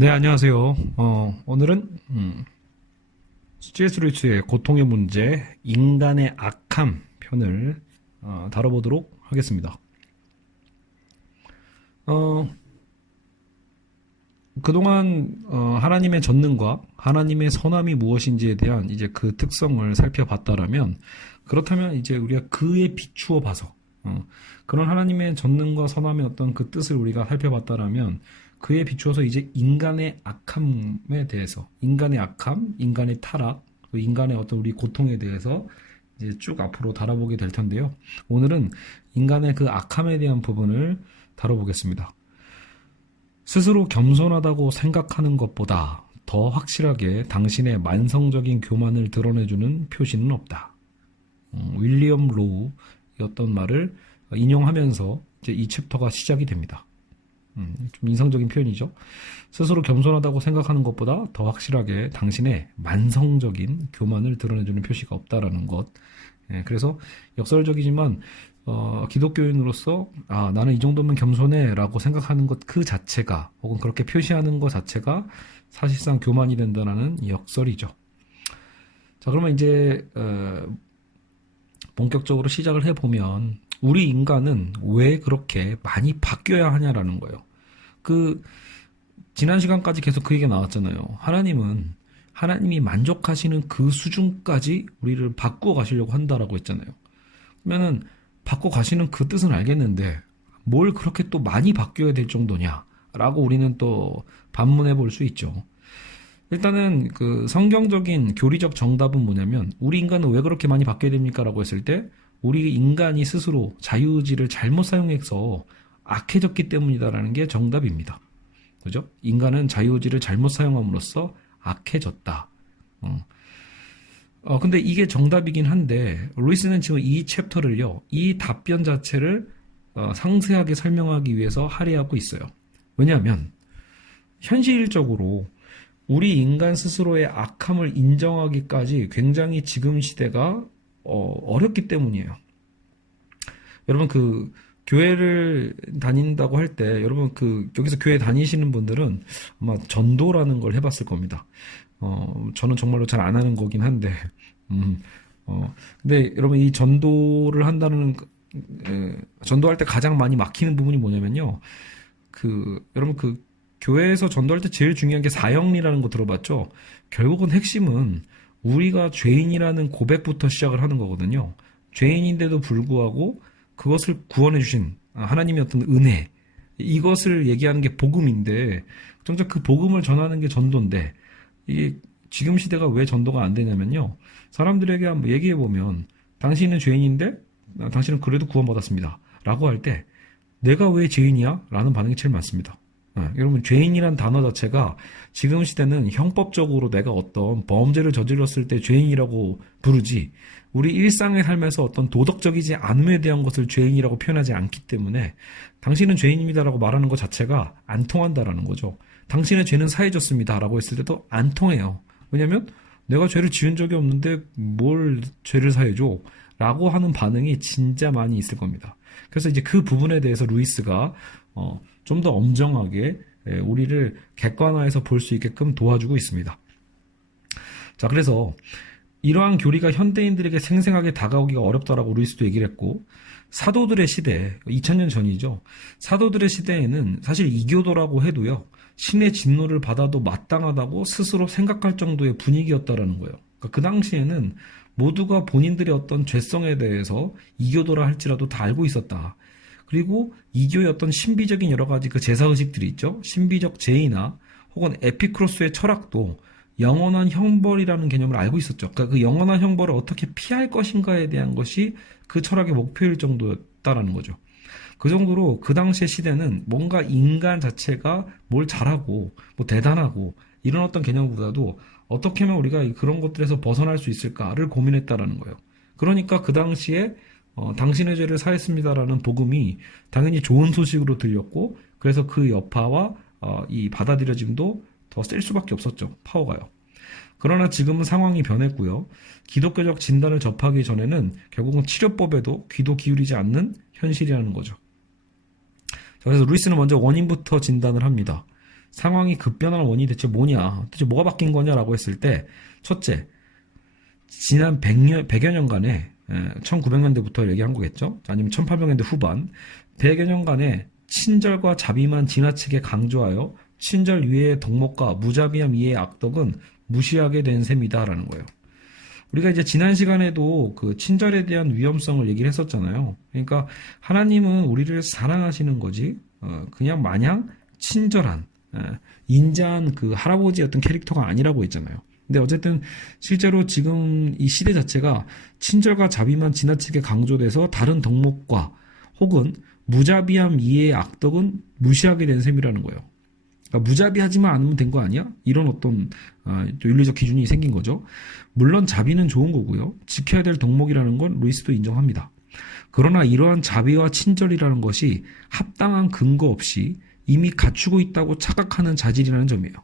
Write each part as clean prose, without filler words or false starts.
네, 안녕하세요. 오늘은 C.S. 루이스의 고통의 문제, 인간의 악함 편을 다뤄보도록 하겠습니다. 그동안 하나님의 전능과 하나님의 선함이 무엇인지에 대한 이제 그 특성을 살펴봤다라면, 그렇다면 이제 우리가 그에 비추어 봐서 그런 하나님의 전능과 선함의 어떤 그 뜻을 우리가 살펴봤다라면, 그에 비추어서 이제 인간의 악함에 대해서, 인간의 악함, 인간의 타락, 인간의 어떤 우리 고통에 대해서 이제 쭉 앞으로 다뤄보게 될 텐데요. 오늘은 인간의 그 악함에 대한 부분을 다뤄보겠습니다. 스스로 겸손하다고 생각하는 것보다 더 확실하게 당신의 만성적인 교만을 드러내주는 표시는 없다. 윌리엄 로우의 어떤 말을 인용하면서 이제 이 챕터가 시작이 됩니다. 좀 인상적인 표현이죠. 스스로 겸손하다고 생각하는 것보다 더 확실하게 당신의 만성적인 교만을 드러내주는 표시가 없다라는 것. 그래서 역설적이지만 기독교인으로서 나는 이 정도면 겸손해라고 생각하는 것 그 자체가, 혹은 그렇게 표시하는 것 자체가 사실상 교만이 된다는 역설이죠. 자, 그러면 이제 본격적으로 시작을 해보면, 우리 인간은 왜 그렇게 많이 바뀌어야 하냐라는 거예요. 지난 시간까지 계속 그 얘기가 나왔잖아요. 하나님이 만족하시는 그 수준까지 우리를 바꾸어 가시려고 한다라고 했잖아요. 그러면은, 바꿔 가시는 그 뜻은 알겠는데, 뭘 그렇게 또 많이 바뀌어야 될 정도냐? 라고 우리는 또 반문해 볼 수 있죠. 일단은 그 성경적인 교리적 정답은 뭐냐면, 우리 인간은 왜 그렇게 많이 바뀌어야 됩니까? 라고 했을 때, 우리 인간이 스스로 자유의지를 잘못 사용해서 악해졌기 때문이다라는 게 정답입니다. 그죠? 인간은 자유의지를 잘못 사용함으로써 악해졌다. 근데 이게 정답이긴 한데, 루이스는 지금 이 챕터를요, 이 답변 자체를 상세하게 설명하기 위해서 할애하고 있어요. 왜냐하면, 현실적으로 우리 인간 스스로의 악함을 인정하기까지 굉장히 지금 시대가 어렵기 때문이에요. 여러분 교회를 다닌다고 할 때, 여러분 여기서 교회 다니시는 분들은 아마 전도라는 걸 해봤을 겁니다. 저는 정말로 잘 안 하는 거긴 한데, 근데 여러분 이 전도를 전도할 때 가장 많이 막히는 부분이 뭐냐면요. 여러분 교회에서 전도할 때 제일 중요한 게 사형리라는 거 들어봤죠? 결국은 핵심은 우리가 죄인이라는 고백부터 시작을 하는 거거든요. 죄인인데도 불구하고 그것을 구원해 주신 하나님의 어떤 은혜, 이것을 얘기하는 게 복음인데, 정작 그 복음을 전하는 게 전도인데, 이게 지금 시대가 왜 전도가 안 되냐면요, 사람들에게 한번 얘기해 보면, 당신은 죄인인데 당신은 그래도 구원받았습니다 라고 할 때, 내가 왜 죄인이야? 라는 반응이 제일 많습니다. 여러분, 죄인이란 단어 자체가 지금 시대는 형법적으로 내가 어떤 범죄를 저질렀을 때 죄인이라고 부르지, 우리 일상의 삶에서 어떤 도덕적이지 않음에 대한 것을 죄인이라고 표현하지 않기 때문에, 당신은 죄인입니다라고 말하는 것 자체가 안 통한다라는 거죠. 당신의 죄는 사해졌습니다라고 했을 때도 안 통해요. 왜냐면 내가 죄를 지은 적이 없는데 뭘 죄를 사해줘? 라고 하는 반응이 진짜 많이 있을 겁니다. 그래서 이제 그 부분에 대해서 루이스가 좀 더 엄정하게 우리를 객관화해서 볼 수 있게끔 도와주고 있습니다. 자, 그래서 이러한 교리가 현대인들에게 생생하게 다가오기가 어렵다라고 루이스도 얘기를 했고, 사도들의 시대, 2000년 전이죠. 사도들의 시대에는 사실 이교도라고 해도요, 신의 진노를 받아도 마땅하다고 스스로 생각할 정도의 분위기였다라는 거예요. 그러니까 그 당시에는 모두가 본인들의 어떤 죄성에 대해서 이교도라 할지라도 다 알고 있었다. 그리고 이교의 어떤 신비적인 여러 가지 그 제사의식들이 있죠. 신비적 제의나 혹은 에피크로스의 철학도 영원한 형벌이라는 개념을 알고 있었죠. 그러니까 그 영원한 형벌을 어떻게 피할 것인가에 대한 것이 그 철학의 목표일 정도였다라는 거죠. 그 정도로 그 당시의 시대는 뭔가 인간 자체가 뭘 잘하고 뭐 대단하고 이런 어떤 개념보다도 어떻게 하면 우리가 그런 것들에서 벗어날 수 있을까를 고민했다라는 거예요. 그러니까 그 당시에 당신의 죄를 사했습니다라는 복음이 당연히 좋은 소식으로 들렸고, 그래서 그 여파와 이 받아들여짐도 더 셀 수밖에 없었죠. 파워가요. 그러나 지금은 상황이 변했고요. 기독교적 진단을 접하기 전에는 결국은 치료법에도 귀도 기울이지 않는 현실이라는 거죠. 자, 그래서 루이스는 먼저 원인부터 진단을 합니다. 상황이 급변하는 원인이 대체 뭐냐? 대체 뭐가 바뀐 거냐라고 했을 때, 첫째, 지난 100여 년간에, 1900년대부터 얘기한 거겠죠? 아니면 1800년대 후반, 100여 년간에 친절과 자비만 지나치게 강조하여 친절 위의 덕목과 무자비함 이의 악덕은 무시하게 된 셈이다라는 거예요. 우리가 이제 지난 시간에도 그 친절에 대한 위험성을 얘기를 했었잖아요. 그러니까 하나님은 우리를 사랑하시는 거지, 그냥 마냥 친절한, 인자한 그 할아버지 어떤 캐릭터가 아니라고 했잖아요. 근데 어쨌든 실제로 지금 이 시대 자체가 친절과 자비만 지나치게 강조돼서 다른 덕목과 혹은 무자비함 이의 악덕은 무시하게 된 셈이라는 거예요. 그러니까 무자비하지만 않으면 된 거 아니야? 이런 어떤 윤리적 기준이 생긴 거죠. 물론 자비는 좋은 거고요. 지켜야 될 덕목이라는 건 루이스도 인정합니다. 그러나 이러한 자비와 친절이라는 것이 합당한 근거 없이 이미 갖추고 있다고 착각하는 자질이라는 점이에요.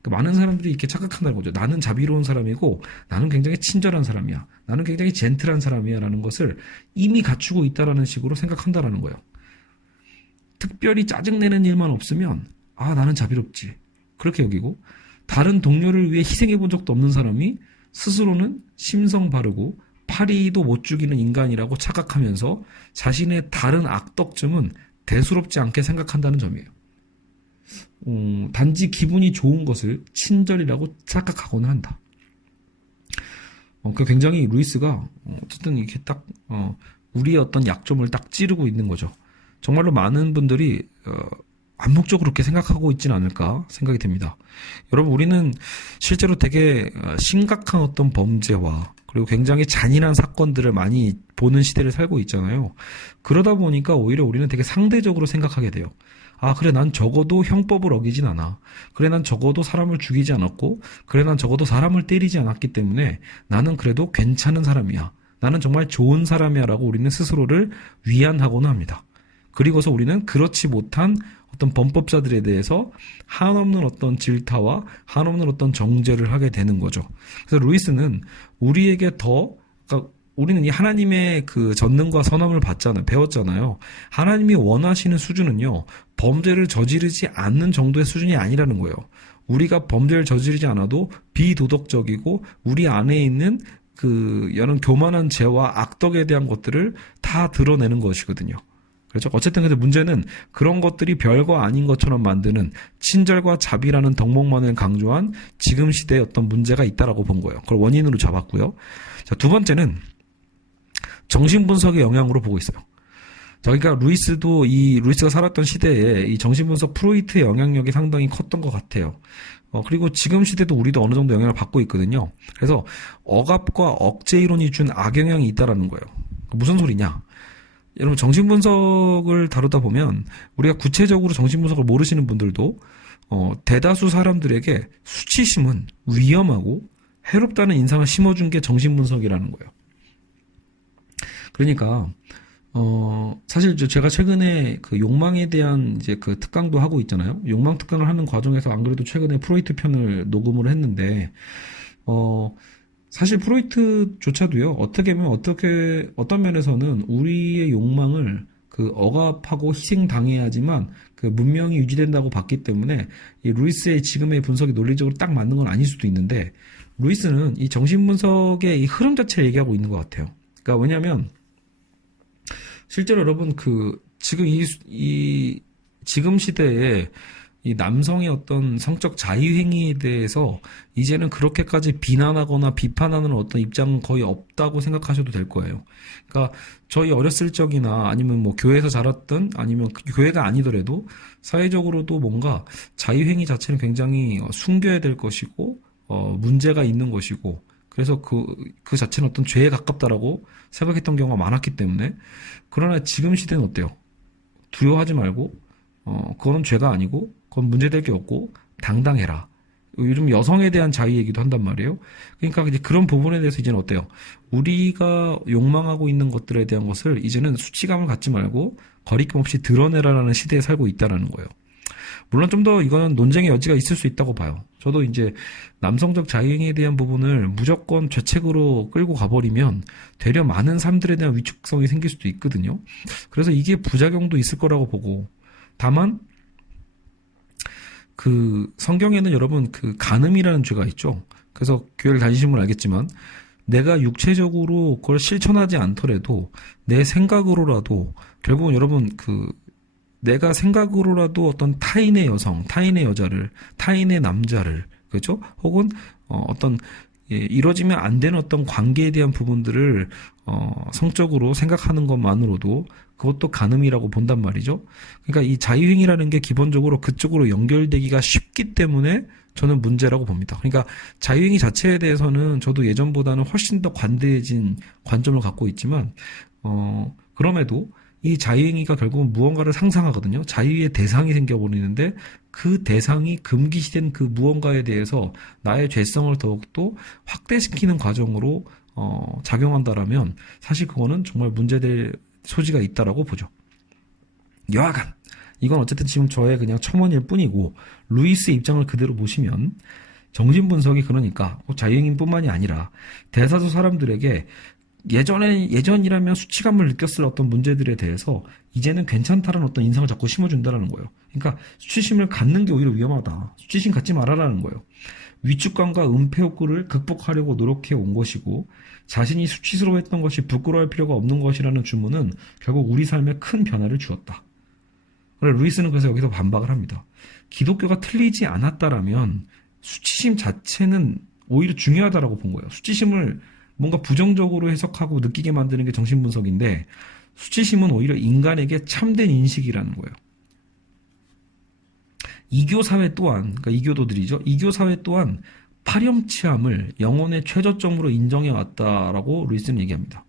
그러니까 많은 사람들이 이렇게 착각한다는 거죠. 나는 자비로운 사람이고 나는 굉장히 친절한 사람이야. 나는 굉장히 젠틀한 사람이야 라는 것을 이미 갖추고 있다라는 식으로 생각한다라는 거예요. 특별히 짜증내는 일만 없으면 나는 자비롭지. 그렇게 여기고 다른 동료를 위해 희생해 본 적도 없는 사람이 스스로는 심성 바르고 파리도 못 죽이는 인간이라고 착각하면서 자신의 다른 악덕점은 대수롭지 않게 생각한다는 점이에요. 단지 기분이 좋은 것을 친절이라고 착각하고는 한다. 그 굉장히 루이스가 어쨌든 이렇게 딱 우리의 어떤 약점을 딱 찌르고 있는 거죠. 정말로 많은 분들이 암묵적으로 그렇게 생각하고 있지는 않을까 생각이 됩니다. 여러분, 우리는 실제로 되게 심각한 어떤 범죄와 그리고 굉장히 잔인한 사건들을 많이 보는 시대를 살고 있잖아요. 그러다 보니까 오히려 우리는 되게 상대적으로 생각하게 돼요. 그래, 난 적어도 형법을 어기진 않아. 그래, 난 적어도 사람을 죽이지 않았고, 그래, 난 적어도 사람을 때리지 않았기 때문에 나는 그래도 괜찮은 사람이야. 나는 정말 좋은 사람이야 라고 우리는 스스로를 위안하고는 합니다. 그리고서 우리는 그렇지 못한 어떤 범법자들에 대해서 한없는 어떤 질타와 한없는 어떤 정죄를 하게 되는 거죠. 그래서 루이스는 우리에게 그러니까 우리는 이 하나님의 그 전능과 선함을 배웠잖아요. 하나님이 원하시는 수준은요, 범죄를 저지르지 않는 정도의 수준이 아니라는 거예요. 우리가 범죄를 저지르지 않아도 비도덕적이고 우리 안에 있는 그 여러 교만한 죄와 악덕에 대한 것들을 다 드러내는 것이거든요. 그렇죠? 어쨌든 근데 문제는 그런 것들이 별거 아닌 것처럼 만드는 친절과 자비라는 덕목만을 강조한 지금 시대에 어떤 문제가 있다라고 본 거예요. 그걸 원인으로 잡았고요. 자, 두 번째는 정신분석의 영향으로 보고 있어요. 그러니까 루이스가 살았던 시대에 이 정신분석 프로이트의 영향력이 상당히 컸던 것 같아요. 그리고 지금 시대도 우리도 어느 정도 영향을 받고 있거든요. 그래서 억압과 억제 이론이 준 악영향이 있다라는 거예요. 무슨 소리냐? 여러분, 정신분석을 다루다 보면 우리가 구체적으로 정신분석을 모르시는 분들도 대다수 사람들에게 수치심은 위험하고 해롭다는 인상을 심어준 게 정신분석이라는 거예요. 그러니까 사실 제가 최근에 그 욕망에 대한 이제 그 특강도 하고 있잖아요. 욕망 특강을 하는 과정에서 안 그래도 최근에 프로이트 편을 녹음을 했는데 사실 프로이트조차도요, 어떤 면에서는 우리의 욕망을 그 억압하고 희생당해야지만 그 문명이 유지된다고 봤기 때문에 이 루이스의 지금의 분석이 논리적으로 딱 맞는 건 아닐 수도 있는데, 루이스는 이 정신분석의 이 흐름 자체를 얘기하고 있는 것 같아요. 그러니까 왜냐면, 실제로 여러분 지금 지금 시대에 이 남성의 어떤 성적 자유행위에 대해서 이제는 그렇게까지 비난하거나 비판하는 어떤 입장은 거의 없다고 생각하셔도 될 거예요. 그러니까 저희 어렸을 적이나 아니면 뭐 교회에서 자랐던 아니면 교회가 아니더라도 사회적으로도 뭔가 자유행위 자체는 굉장히 숨겨야 될 것이고 문제가 있는 것이고, 그래서 그 자체는 어떤 죄에 가깝다라고 생각했던 경우가 많았기 때문에. 그러나 지금 시대는 어때요? 두려워하지 말고 그거는 죄가 아니고 그건 문제될 게 없고 당당해라. 요즘 여성에 대한 자유 얘기도 한단 말이에요. 그러니까 이제 그런 부분에 대해서 이제는 어때요? 우리가 욕망하고 있는 것들에 대한 것을 이제는 수치감을 갖지 말고 거리낌 없이 드러내라라는 시대에 살고 있다라는 거예요. 물론 좀 더 이거는 논쟁의 여지가 있을 수 있다고 봐요. 저도 이제 남성적 자유행위에 대한 부분을 무조건 죄책으로 끌고 가버리면 되려 많은 사람들에 대한 위축성이 생길 수도 있거든요. 그래서 이게 부작용도 있을 거라고 보고, 다만 그 성경에는 여러분 그 간음이라는 죄가 있죠. 그래서 교회를 다니시면 알겠지만 내가 육체적으로 그걸 실천하지 않더라도 내 생각으로라도 결국은 여러분 그 내가 생각으로라도 어떤 타인의 여성, 타인의 여자를, 타인의 남자를, 그죠? 혹은 어떤 이루어지면 안 되는 어떤 관계에 대한 부분들을 성적으로 생각하는 것만으로도 그것도 간음이라고 본단 말이죠. 그러니까 이 자유행위라는 게 기본적으로 그쪽으로 연결되기가 쉽기 때문에 저는 문제라고 봅니다. 그러니까 자유행위 자체에 대해서는 저도 예전보다는 훨씬 더 관대해진 관점을 갖고 있지만 그럼에도 이 자유행위가 결국은 무언가를 상상하거든요. 자유의 대상이 생겨버리는데 그 대상이 금기시된 그 무언가에 대해서 나의 죄성을 더욱더 확대시키는 과정으로 작용한다라면 사실 그거는 정말 문제될 소지가 있다라고 보죠. 여하간 이건 어쨌든 지금 저의 그냥 첨언일 뿐이고 루이스 입장을 그대로 보시면 정신분석이 그러니까 자유행위뿐만이 아니라 대다수 사람들에게 예전이라면 수치감을 느꼈을 어떤 문제들에 대해서 이제는 괜찮다라는 어떤 인상을 자꾸 심어준다는 거예요. 그러니까 수치심을 갖는 게 오히려 위험하다. 수치심 갖지 말아라는 거예요. 위축감과 은폐 욕구를 극복하려고 노력해 온 것이고 자신이 수치스러워했던 것이 부끄러워할 필요가 없는 것이라는 주문은 결국 우리 삶에 큰 변화를 주었다. 루이스는 그래서 여기서 반박을 합니다. 기독교가 틀리지 않았다라면 수치심 자체는 오히려 중요하다라고 본 거예요. 수치심을 뭔가 부정적으로 해석하고 느끼게 만드는 게 정신분석인데 수치심은 오히려 인간에게 참된 인식이라는 거예요. 이교 사회 또한, 그러니까 이교도들이죠. 이교 사회 또한 파렴치함을 영혼의 최저점으로 인정해 왔다라고 루이스는 얘기합니다.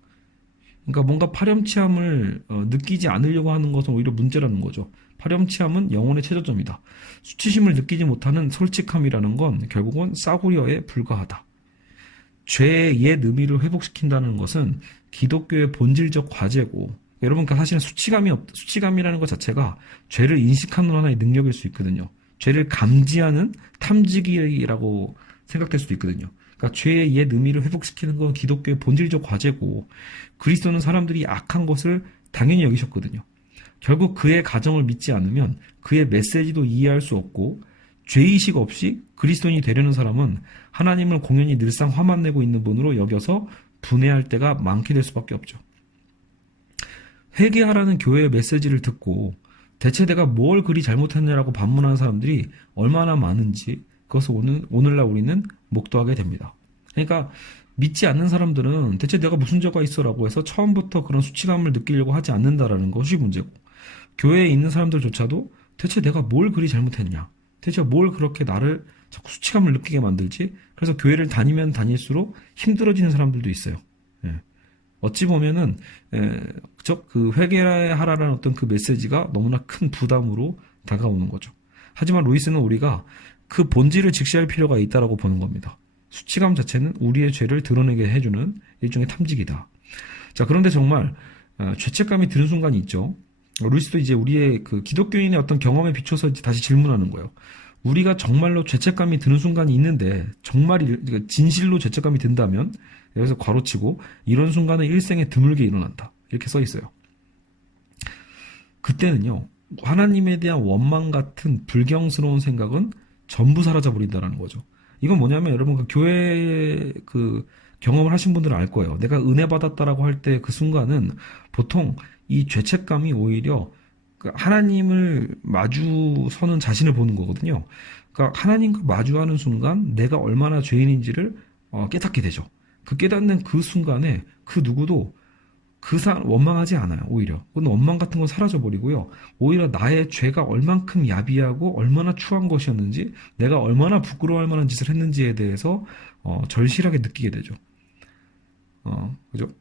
그러니까 뭔가 파렴치함을 느끼지 않으려고 하는 것은 오히려 문제라는 거죠. 파렴치함은 영혼의 최저점이다. 수치심을 느끼지 못하는 솔직함이라는 건 결국은 싸구려에 불과하다. 죄의 옛 의미를 회복시킨다는 것은 기독교의 본질적 과제고 여러분 사실은 수치감이라는 것 자체가 죄를 인식하는 하나의 능력일 수 있거든요. 죄를 감지하는 탐지기라고 생각될 수도 있거든요. 그러니까 죄의 옛 의미를 회복시키는 건 기독교의 본질적 과제고 그리스도는 사람들이 악한 것을 당연히 여기셨거든요. 결국 그의 가정을 믿지 않으면 그의 메시지도 이해할 수 없고 죄의식 없이 그리스도인이 되려는 사람은 하나님을 공연히 늘상 화만 내고 있는 분으로 여겨서 분해할 때가 많게 될 수밖에 없죠. 회개하라는 교회의 메시지를 듣고 대체 내가 뭘 그리 잘못했냐라고 반문하는 사람들이 얼마나 많은지 그것을 오늘날 우리는 목도하게 됩니다. 그러니까 믿지 않는 사람들은 대체 내가 무슨 죄가 있어라고 해서 처음부터 그런 수치감을 느끼려고 하지 않는다라는 것이 문제고 교회에 있는 사람들조차도 대체 내가 뭘 그리 잘못했냐 대체 뭘 그렇게 나를 자꾸 수치감을 느끼게 만들지? 그래서 교회를 다니면 다닐수록 힘들어지는 사람들도 있어요. 예. 어찌 보면은 그 회개하라는 어떤 그 메시지가 너무나 큰 부담으로 다가오는 거죠. 하지만 루이스는 우리가 그 본질을 직시할 필요가 있다라고 보는 겁니다. 수치감 자체는 우리의 죄를 드러내게 해주는 일종의 탐지기다. 자, 그런데 정말 죄책감이 드는 순간이 있죠. 루이스도 이제 우리의 그 기독교인의 어떤 경험에 비춰서 이제 다시 질문하는 거예요. 우리가 정말로 죄책감이 드는 순간이 있는데 정말 진실로 죄책감이 든다면 여기서 괄호치고 이런 순간은 일생에 드물게 일어난다. 이렇게 써 있어요. 그때는요. 하나님에 대한 원망 같은 불경스러운 생각은 전부 사라져 버린다라는 거죠. 이건 뭐냐면 여러분 그 교회 그 경험을 하신 분들은 알 거예요. 내가 은혜 받았다라고 할 때 그 순간은 보통 이 죄책감이 오히려 하나님을 마주서는 자신을 보는 거거든요. 그러니까 하나님과 마주하는 순간 내가 얼마나 죄인인지를 깨닫게 되죠. 그 깨닫는 그 순간에 그 누구도 그 사람 원망하지 않아요. 오히려 그건 원망 같은 건 사라져 버리고요. 오히려 나의 죄가 얼만큼 야비하고 얼마나 추한 것이었는지 내가 얼마나 부끄러워할 만한 짓을 했는지에 대해서 절실하게 느끼게 되죠. 그죠?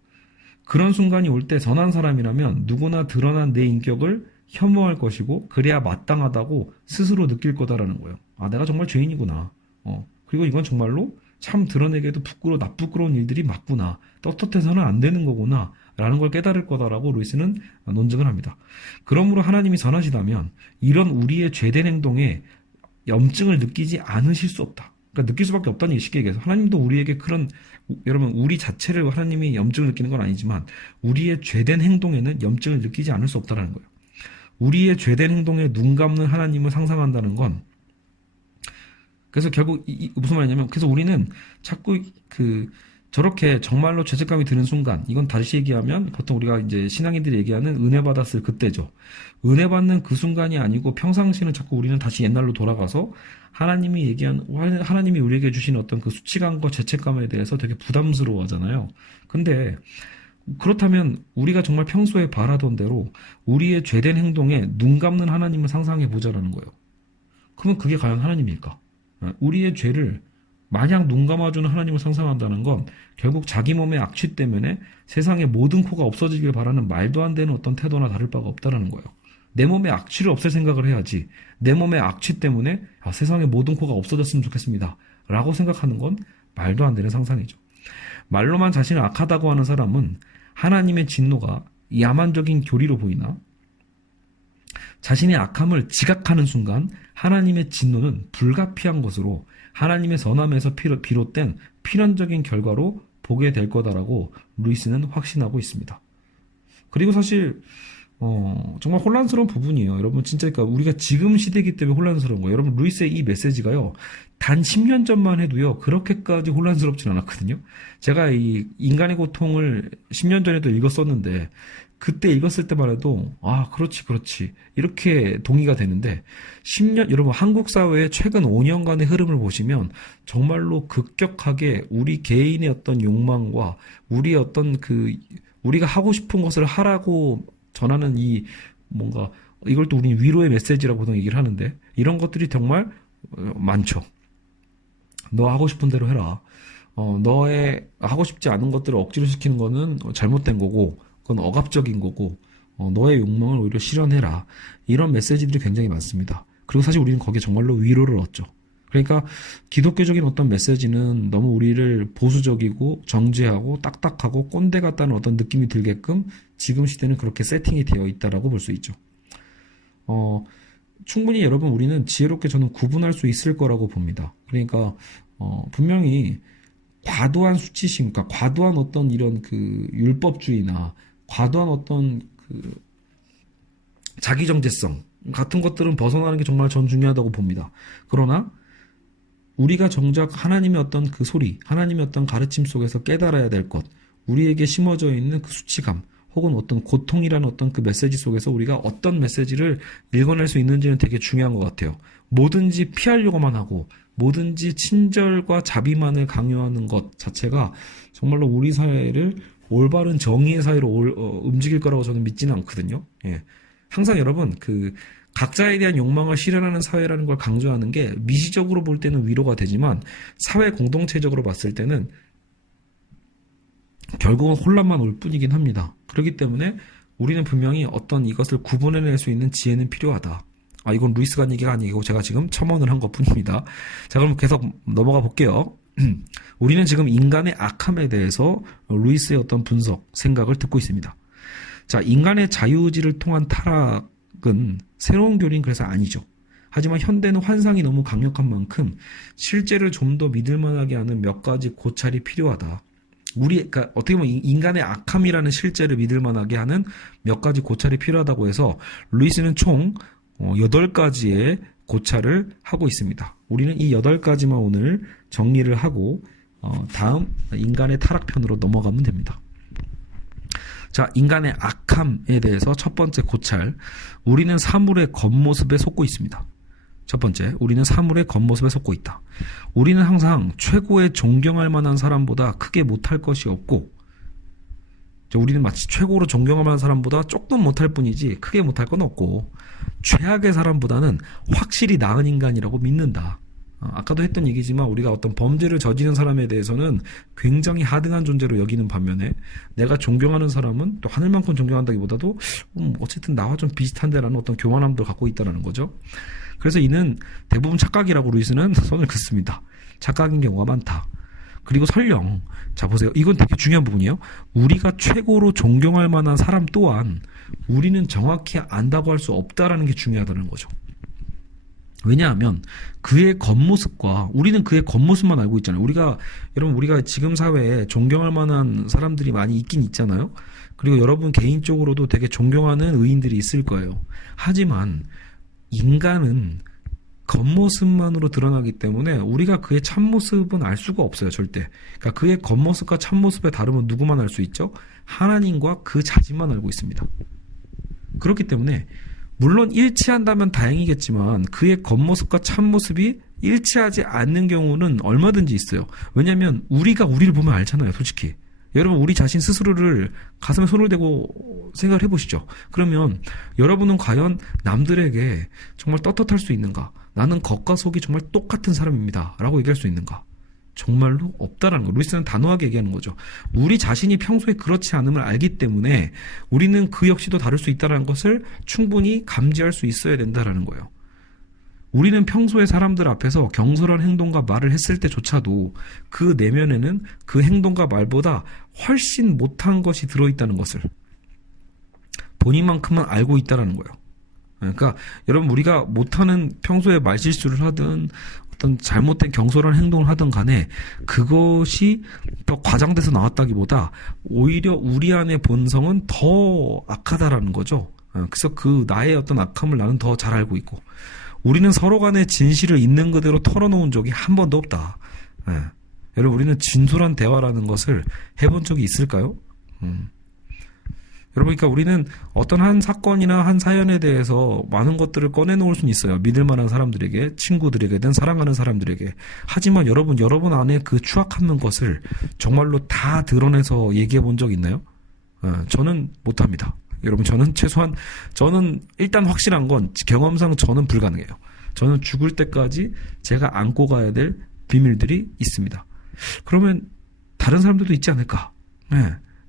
그런 순간이 올 때 선한 사람이라면 누구나 드러난 내 인격을 혐오할 것이고 그래야 마땅하다고 스스로 느낄 거다라는 거예요. 아, 내가 정말 죄인이구나. 그리고 이건 정말로 참 드러내기에도 부끄러운 일들이 맞구나. 떳떳해서는 안 되는 거구나. 라는 걸 깨달을 거다라고 루이스는 논증을 합니다. 그러므로 하나님이 선하시다면 이런 우리의 죄된 행동에 염증을 느끼지 않으실 수 없다. 그러니까 느낄 수밖에 없다는 쉽게 얘기해서 하나님도 우리에게 그런 여러분 우리 자체를 하나님이 염증을 느끼는 건 아니지만 우리의 죄된 행동에는 염증을 느끼지 않을 수 없다는 거예요. 우리의 죄된 행동에 눈 감는 하나님을 상상한다는 건 그래서 결국 무슨 말이냐면 그래서 우리는 자꾸 저렇게 정말로 죄책감이 드는 순간, 이건 다시 얘기하면 보통 우리가 이제 신앙인들이 얘기하는 은혜 받았을 그때죠. 은혜 받는 그 순간이 아니고 평상시는 자꾸 우리는 다시 옛날로 돌아가서 하나님이 우리에게 주신 어떤 그 수치감과 죄책감에 대해서 되게 부담스러워 하잖아요. 근데 그렇다면 우리가 정말 평소에 바라던 대로 우리의 죄된 행동에 눈 감는 하나님을 상상해 보자라는 거예요. 그러면 그게 과연 하나님일까? 우리의 죄를 마냥 눈 감아주는 하나님을 상상한다는 건 결국 자기 몸의 악취 때문에 세상의 모든 코가 없어지길 바라는 말도 안 되는 어떤 태도나 다를 바가 없다라는 거예요. 내 몸의 악취를 없앨 생각을 해야지 내 몸의 악취 때문에 세상의 모든 코가 없어졌으면 좋겠습니다 라고 생각하는 건 말도 안 되는 상상이죠. 말로만 자신을 악하다고 하는 사람은 하나님의 진노가 야만적인 교리로 보이나 자신의 악함을 지각하는 순간 하나님의 진노는 불가피한 것으로 하나님의 선함에서 비롯된 필연적인 결과로 보게 될 거다라고 루이스는 확신하고 있습니다. 그리고 사실 정말 혼란스러운 부분이에요. 여러분 진짜 그러니까 우리가 지금 시대이기 때문에 혼란스러운 거예요. 여러분 루이스의 이 메시지가요. 단 10년 전만 해도요. 그렇게까지 혼란스럽진 않았거든요. 제가 이 인간의 고통을 10년 전에도 읽었었는데 그때 읽었을 때만 해도 그렇지 이렇게 동의가 되는데 10년 여러분 한국 사회의 최근 5년간의 흐름을 보시면 정말로 급격하게 우리 개인의 어떤 욕망과 우리의 어떤 우리가 하고 싶은 것을 하라고 전하는 뭔가 이걸 또 우리는 위로의 메시지라고 보통 얘기를 하는데 이런 것들이 정말 많죠. 너 하고 싶은 대로 해라. 너의 하고 싶지 않은 것들을 억지로 시키는 거는 잘못된 거고 그건 억압적인 거고 너의 욕망을 오히려 실현해라. 이런 메시지들이 굉장히 많습니다. 그리고 사실 우리는 거기에 정말로 위로를 얻죠. 그러니까 기독교적인 어떤 메시지는 너무 우리를 보수적이고 정죄하고 딱딱하고 꼰대 같다는 어떤 느낌이 들게끔 지금 시대는 그렇게 세팅이 되어 있다라고 볼 수 있죠. 충분히 여러분 우리는 지혜롭게 저는 구분할 수 있을 거라고 봅니다. 그러니까 분명히 과도한 수치심, 그러니까 과도한 어떤 이런 율법주의나 과도한 어떤 자기정제성 같은 것들은 벗어나는 게 정말 전 중요하다고 봅니다. 그러나 우리가 정작 하나님의 어떤 소리, 하나님의 어떤 가르침 속에서 깨달아야 될 것, 우리에게 심어져 있는 수치감, 혹은 어떤 고통이라는 어떤 메시지 속에서 우리가 어떤 메시지를 읽어낼 수 있는지는 되게 중요한 것 같아요. 뭐든지 피하려고만 하고, 뭐든지 친절과 자비만을 강요하는 것 자체가 정말로 우리 사회를 올바른 정의의 사회로 움직일 거라고 저는 믿지는 않거든요. 예. 항상 여러분, 각자에 대한 욕망을 실현하는 사회라는 걸 강조하는 게 미시적으로 볼 때는 위로가 되지만 사회 공동체적으로 봤을 때는 결국은 혼란만 올 뿐이긴 합니다. 그렇기 때문에 우리는 분명히 어떤 이것을 구분해낼 수 있는 지혜는 필요하다. 이건 루이스가 한 얘기가 아니고 제가 지금 첨언을 한 것뿐입니다. 자, 그럼 계속 넘어가 볼게요. 우리는 지금 인간의 악함에 대해서 루이스의 어떤 분석, 생각을 듣고 있습니다. 자, 인간의 자유의지를 통한 타락은 새로운 교리는 그래서 아니죠. 하지만 현대는 환상이 너무 강력한 만큼 실제를 좀 더 믿을 만하게 하는 몇 가지 고찰이 필요하다. 그러니까 어떻게 보면 인간의 악함이라는 실제를 믿을 만하게 하는 몇 가지 고찰이 필요하다고 해서 루이스는 총 8가지의 고찰을 하고 있습니다. 우리는 이 8가지만 오늘 정리를 하고 다음 인간의 타락편으로 넘어가면 됩니다. 자, 인간의 악함에 대해서 첫 번째 고찰. 우리는 사물의 겉모습에 속고 있습니다. 첫 번째, 우리는 사물의 겉모습에 속고 있다. 우리는 항상 최고의 존경할 만한 사람보다 크게 못할 것이 없고, 우리는 마치 최고로 존경할 만한 사람보다 조금 못할 뿐이지 크게 못할 건 없고, 최악의 사람보다는 확실히 나은 인간이라고 믿는다. 아까도 했던 얘기지만 우리가 어떤 범죄를 저지른 사람에 대해서는 굉장히 하등한 존재로 여기는 반면에 내가 존경하는 사람은 또 하늘만큼 존경한다기보다도 어쨌든 나와 좀 비슷한데라는 어떤 교만함도 갖고 있다는 거죠. 그래서 이는 대부분 착각이라고 루이스는 선을 긋습니다. 착각인 경우가 많다. 그리고 설령, 자 보세요. 이건 되게 중요한 부분이에요. 우리가 최고로 존경할 만한 사람 또한 우리는 정확히 안다고 할 수 없다라는 게 중요하다는 거죠. 왜냐하면 그의 겉모습과 우리는 그의 겉모습만 알고 있잖아요. 여러분 우리가 지금 사회에 존경할 만한 사람들이 많이 있긴 있잖아요. 그리고 여러분 개인적으로도 되게 존경하는 의인들이 있을 거예요. 하지만 인간은 겉모습만으로 드러나기 때문에 우리가 그의 참모습은 알 수가 없어요, 절대. 그러니까 그의 겉모습과 참모습의 다름은 누구만 알 수 있죠? 하나님과 그 자신만 알고 있습니다. 그렇기 때문에 물론 일치한다면 다행이겠지만 그의 겉모습과 참모습이 일치하지 않는 경우는 얼마든지 있어요. 왜냐하면 우리가 우리를 보면 알잖아요, 솔직히. 여러분, 우리 자신 스스로를 가슴에 손을 대고 생각을 해보시죠. 그러면 여러분은 과연 남들에게 정말 떳떳할 수 있는가? 나는 겉과 속이 정말 똑같은 사람입니다 라고 얘기할 수 있는가? 정말로 없다라는 거. 루이스는 단호하게 얘기하는 거죠. 우리 자신이 평소에 그렇지 않음을 알기 때문에 우리는 그 역시도 다를 수 있다는 것을 충분히 감지할 수 있어야 된다라는 거예요. 우리는 평소에 사람들 앞에서 경솔한 행동과 말을 했을 때조차도 그 내면에는 그 행동과 말보다 훨씬 못한 것이 들어있다는 것을 본인만큼만 알고 있다는 거예요. 그러니까 여러분, 우리가 못하는 평소에 말실수를 하든 어떤 잘못된 경솔한 행동을 하든 간에 그것이 더 과장돼서 나왔다기보다 오히려 우리 안의 본성은 더 악하다라는 거죠. 그래서 그 나의 어떤 악함을 나는 더 잘 알고 있고, 우리는 서로 간의 진실을 있는 그대로 털어놓은 적이 한 번도 없다. 여러분, 우리는 진솔한 대화라는 것을 해본 적이 있을까요? 여러분, 그러니까 우리는 어떤 한 사건이나 한 사연에 대해서 많은 것들을 꺼내놓을 수는 있어요. 믿을 만한 사람들에게, 친구들에게든 사랑하는 사람들에게. 하지만 여러분 안에 그 추악한 것을 정말로 다 드러내서 얘기해 본 적 있나요? 저는 못합니다. 여러분, 저는 일단 확실한 건 경험상 저는 불가능해요. 저는 죽을 때까지 제가 안고 가야 될 비밀들이 있습니다. 그러면 다른 사람들도 있지 않을까?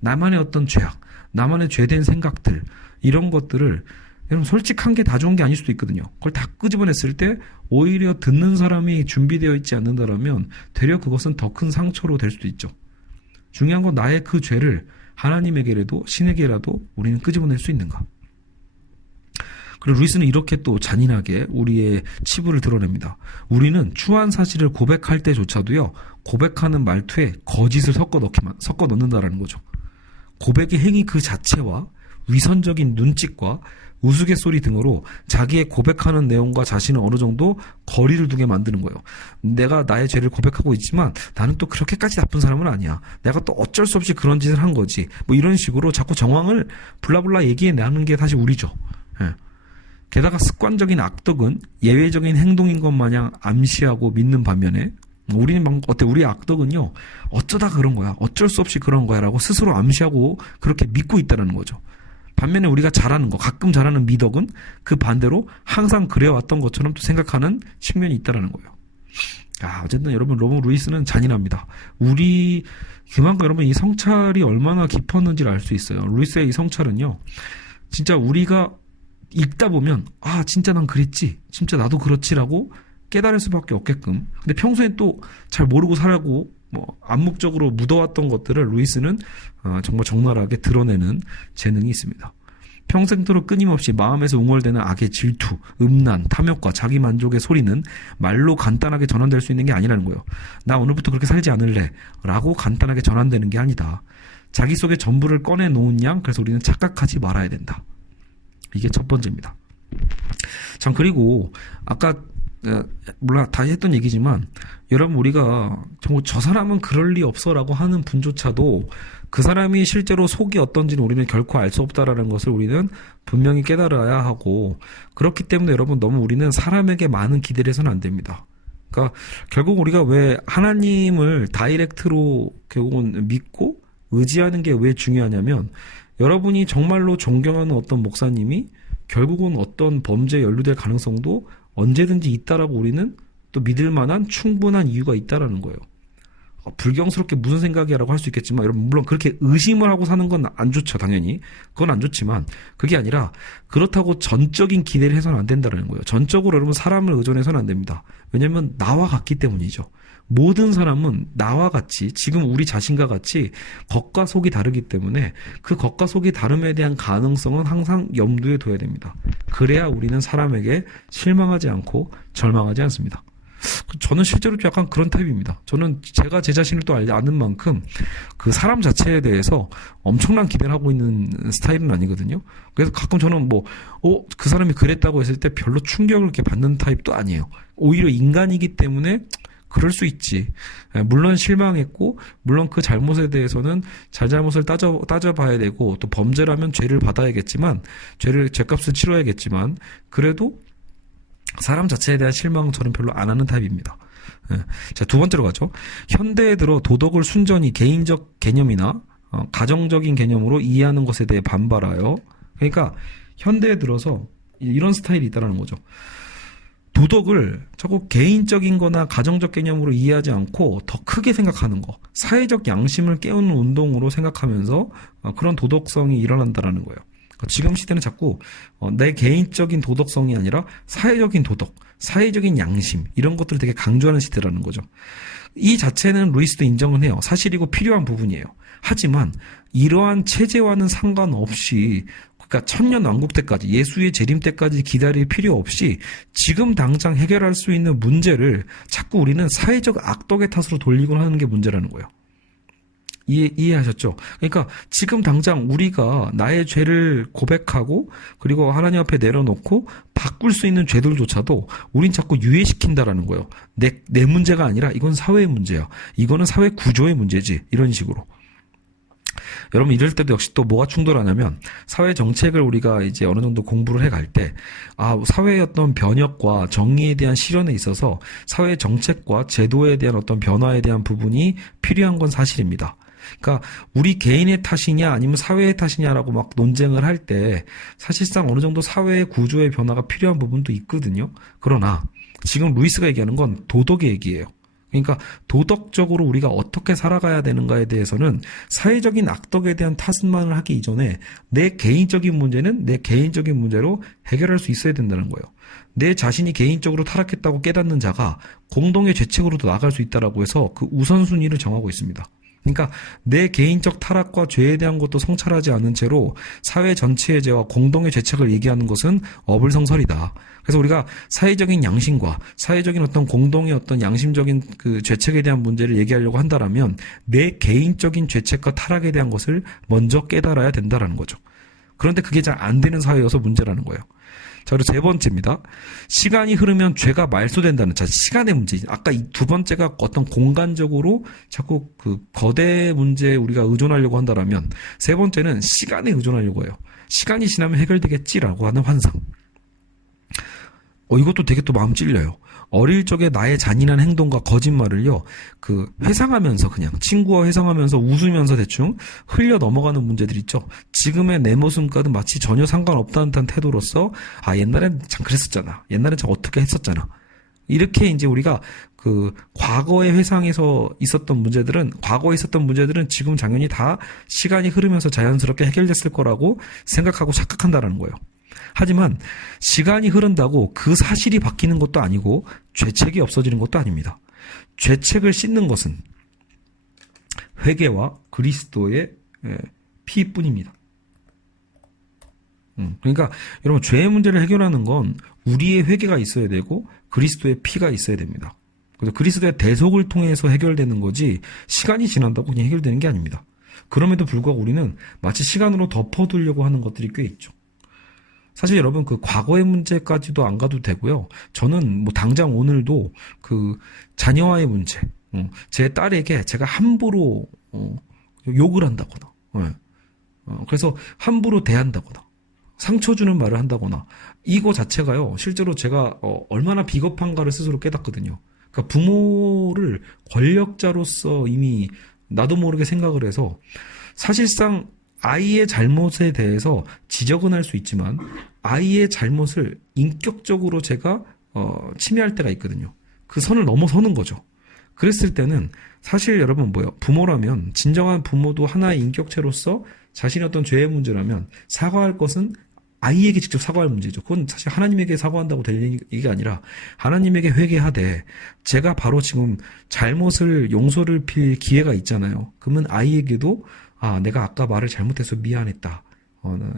나만의 어떤 죄악, 나만의 죄된 생각들, 이런 것들을 여러분, 솔직한 게 다 좋은 게 아닐 수도 있거든요. 그걸 다 끄집어냈을 때 오히려 듣는 사람이 준비되어 있지 않는다면 되려 그것은 더 큰 상처로 될 수도 있죠. 중요한 건 나의 그 죄를 하나님에게라도 신에게라도 우리는 끄집어낼 수 있는가. 그리고 루이스는 이렇게 또 잔인하게 우리의 치부를 드러냅니다. 우리는 추한 사실을 고백할 때조차도요, 고백하는 말투에 거짓을 섞어 넣는다라는 거죠. 고백의 행위 그 자체와 위선적인 눈짓과 우스갯소리 등으로 자기의 고백하는 내용과 자신을 어느 정도 거리를 두게 만드는 거예요. 내가 나의 죄를 고백하고 있지만 나는 또 그렇게까지 나쁜 사람은 아니야. 내가 또 어쩔 수 없이 그런 짓을 한 거지. 뭐 이런 식으로 자꾸 정황을 블라블라 얘기해내는 게 사실 우리죠. 게다가 습관적인 악덕은 예외적인 행동인 것 마냥 암시하고 믿는 반면에 우리는 우리의 악덕은요, 어쩌다 그런 거야, 어쩔 수 없이 그런 거야 라고 스스로 암시하고 그렇게 믿고 있다는 거죠. 반면에 우리가 잘하는 거, 가끔 잘하는 미덕은 그 반대로 항상 그래왔던 것처럼 또 생각하는 측면이 있다는 거예요. 어쨌든 여러분, 로머 루이스는 잔인합니다. 그만큼 여러분 이 성찰이 얼마나 깊었는지를 알 수 있어요. 루이스의 이 성찰은요, 진짜 우리가 읽다 보면 진짜 난 그랬지, 진짜 나도 그렇지라고 깨달을 수밖에 없게끔. 근데 평소엔 또 잘 모르고 살고 암묵적으로 묻어왔던 것들을 루이스는 정말 적나라하게 드러내는 재능이 있습니다. 평생토록 끊임없이 마음에서 웅얼대는 악의 질투, 음란, 탐욕과 자기만족의 소리는 말로 간단하게 전환될 수 있는 게 아니라는 거예요. 나 오늘부터 그렇게 살지 않을래 라고 간단하게 전환되는 게 아니다. 자기 속에 전부를 꺼내놓은 양, 그래서 우리는 착각하지 말아야 된다. 이게 첫 번째입니다. 참, 그리고 아까 물론 다 했던 얘기지만 여러분, 우리가 정말 저 사람은 그럴 리 없어라고 하는 분조차도 그 사람이 실제로 속이 어떤지는 우리는 결코 알 수 없다라는 것을 우리는 분명히 깨달아야 하고, 그렇기 때문에 여러분, 너무 우리는 사람에게 많은 기대를 해서는 안 됩니다. 그러니까 결국 우리가 왜 하나님을 다이렉트로 결국은 믿고 의지하는 게 왜 중요하냐면, 여러분이 정말로 존경하는 어떤 목사님이 결국은 어떤 범죄에 연루될 가능성도 언제든지 있다라고 우리는 또 믿을 만한 충분한 이유가 있다라는 거예요. 불경스럽게 무슨 생각이라고 할 수 있겠지만, 여러분, 물론 그렇게 의심을 하고 사는 건 안 좋죠, 당연히. 그건 안 좋지만, 그게 아니라 그렇다고 전적인 기대를 해서는 안 된다는 거예요. 전적으로 여러분 사람을 의존해서는 안 됩니다. 왜냐하면 나와 같기 때문이죠. 모든 사람은 나와 같이, 지금 우리 자신과 같이 겉과 속이 다르기 때문에 그 겉과 속이 다름에 대한 가능성은 항상 염두에 둬야 됩니다. 그래야 우리는 사람에게 실망하지 않고 절망하지 않습니다. 저는 실제로 약간 그런 타입입니다. 저는 제가 제 자신을 또 아는 만큼 그 사람 자체에 대해서 엄청난 기대를 하고 있는 스타일은 아니거든요. 그래서 가끔 저는 그 사람이 그랬다고 했을 때 별로 충격을 이렇게 받는 타입도 아니에요. 오히려 인간이기 때문에 그럴 수 있지. 물론 실망했고, 물론 그 잘못에 대해서는 잘못을 따져봐야 되고, 또 범죄라면 죄를 받아야겠지만, 죄값을 치러야겠지만, 그래도 사람 자체에 대한 실망은 저는 별로 안 하는 타입입니다. 자, 두 번째로 가죠. 현대에 들어 도덕을 순전히 개인적 개념이나 가정적인 개념으로 이해하는 것에 대해 반발하여, 그러니까 현대에 들어서 이런 스타일이 있다는 거죠. 도덕을 자꾸 개인적인 거나 가정적 개념으로 이해하지 않고 더 크게 생각하는 거, 사회적 양심을 깨우는 운동으로 생각하면서 그런 도덕성이 일어난다라는 거예요. 지금 시대는 자꾸 내 개인적인 도덕성이 아니라 사회적인 도덕, 사회적인 양심 이런 것들을 되게 강조하는 시대라는 거죠. 이 자체는 루이스도 인정은 해요. 사실이고 필요한 부분이에요. 하지만 이러한 체제와는 상관없이, 그러니까 천년왕국 때까지, 예수의 재림 때까지 기다릴 필요 없이 지금 당장 해결할 수 있는 문제를 자꾸 우리는 사회적 악덕의 탓으로 돌리곤 하는 게 문제라는 거예요. 이해하셨죠? 그러니까 지금 당장 우리가 나의 죄를 고백하고 그리고 하나님 앞에 내려놓고 바꿀 수 있는 죄들조차도 우린 자꾸 유예시킨다라는 거예요. 내 문제가 아니라 이건 사회의 문제야. 이거는 사회 구조의 문제지. 이런 식으로. 여러분, 이럴 때도 역시 또 뭐가 충돌하냐면, 사회 정책을 우리가 이제 어느 정도 공부를 해갈 때, 사회의 어떤 변혁과 정의에 대한 실현에 있어서 사회 정책과 제도에 대한 어떤 변화에 대한 부분이 필요한 건 사실입니다. 그러니까 우리 개인의 탓이냐 아니면 사회의 탓이냐라고 막 논쟁을 할 때 사실상 어느 정도 사회의 구조의 변화가 필요한 부분도 있거든요. 그러나 지금 루이스가 얘기하는 건 도덕의 얘기예요. 그러니까 도덕적으로 우리가 어떻게 살아가야 되는가에 대해서는 사회적인 악덕에 대한 탓만을 하기 이전에 내 개인적인 문제는 내 개인적인 문제로 해결할 수 있어야 된다는 거예요. 내 자신이 개인적으로 타락했다고 깨닫는 자가 공동의 죄책으로도 나아갈 수 있다라고 해서 그 우선순위를 정하고 있습니다. 그러니까 내 개인적 타락과 죄에 대한 것도 성찰하지 않은 채로 사회 전체의 죄와 공동의 죄책을 얘기하는 것은 어불성설이다. 그래서 우리가 사회적인 양심과 사회적인 어떤 공동의 어떤 양심적인 그 죄책에 대한 문제를 얘기하려고 한다라면 내 개인적인 죄책과 타락에 대한 것을 먼저 깨달아야 된다라는 거죠. 그런데 그게 잘 안 되는 사회여서 문제라는 거예요. 자, 그리고 세 번째입니다. 시간이 흐르면 죄가 말소된다는, 자, 시간의 문제. 아까 이 두 번째가 어떤 공간적으로 자꾸 그 거대 문제에 우리가 의존하려고 한다라면, 세 번째는 시간에 의존하려고 해요. 시간이 지나면 해결되겠지라고 하는 환상. 이것도 되게 또 마음 찔려요. 어릴 적에 나의 잔인한 행동과 거짓말을요, 회상하면서 그냥, 친구와 회상하면서 웃으면서 대충 흘려 넘어가는 문제들 있죠. 지금의 내 모습과는 마치 전혀 상관없다는 듯한 태도로서, 옛날엔 참 그랬었잖아. 옛날엔 참 어떻게 했었잖아. 이렇게 이제 우리가 과거의 회상에서 과거에 있었던 문제들은 지금 당연히 다 시간이 흐르면서 자연스럽게 해결됐을 거라고 생각하고 착각한다라는 거예요. 하지만 시간이 흐른다고 그 사실이 바뀌는 것도 아니고 죄책이 없어지는 것도 아닙니다. 죄책을 씻는 것은 회개와 그리스도의 피뿐입니다. 그러니까 여러분, 죄의 문제를 해결하는 건 우리의 회개가 있어야 되고 그리스도의 피가 있어야 됩니다. 그래서 그리스도의 대속을 통해서 해결되는 거지 시간이 지난다고 그냥 해결되는 게 아닙니다. 그럼에도 불구하고 우리는 마치 시간으로 덮어두려고 하는 것들이 꽤 있죠. 사실 여러분, 과거의 문제까지도 안 가도 되고요. 저는 당장 오늘도 자녀와의 문제, 제 딸에게 제가 함부로 욕을 한다거나, 그래서 함부로 대한다거나, 상처 주는 말을 한다거나, 이거 자체가요, 실제로 제가 얼마나 비겁한가를 스스로 깨닫거든요. 그러니까 부모를 권력자로서 이미 나도 모르게 생각을 해서, 사실상 아이의 잘못에 대해서 지적은 할 수 있지만 아이의 잘못을 인격적으로 제가 침해할 때가 있거든요. 그 선을 넘어서는 거죠. 그랬을 때는 사실 여러분 부모라면, 진정한 부모도 하나의 인격체로서 자신의 어떤 죄의 문제라면 사과할 것은 아이에게 직접 사과할 문제죠. 그건 사실 하나님에게 사과한다고 될 얘기가 아니라 하나님에게 회개하되, 제가 바로 지금 잘못을 용서를 빌 기회가 있잖아요. 그러면 아이에게도 내가 아까 말을 잘못해서 미안했다.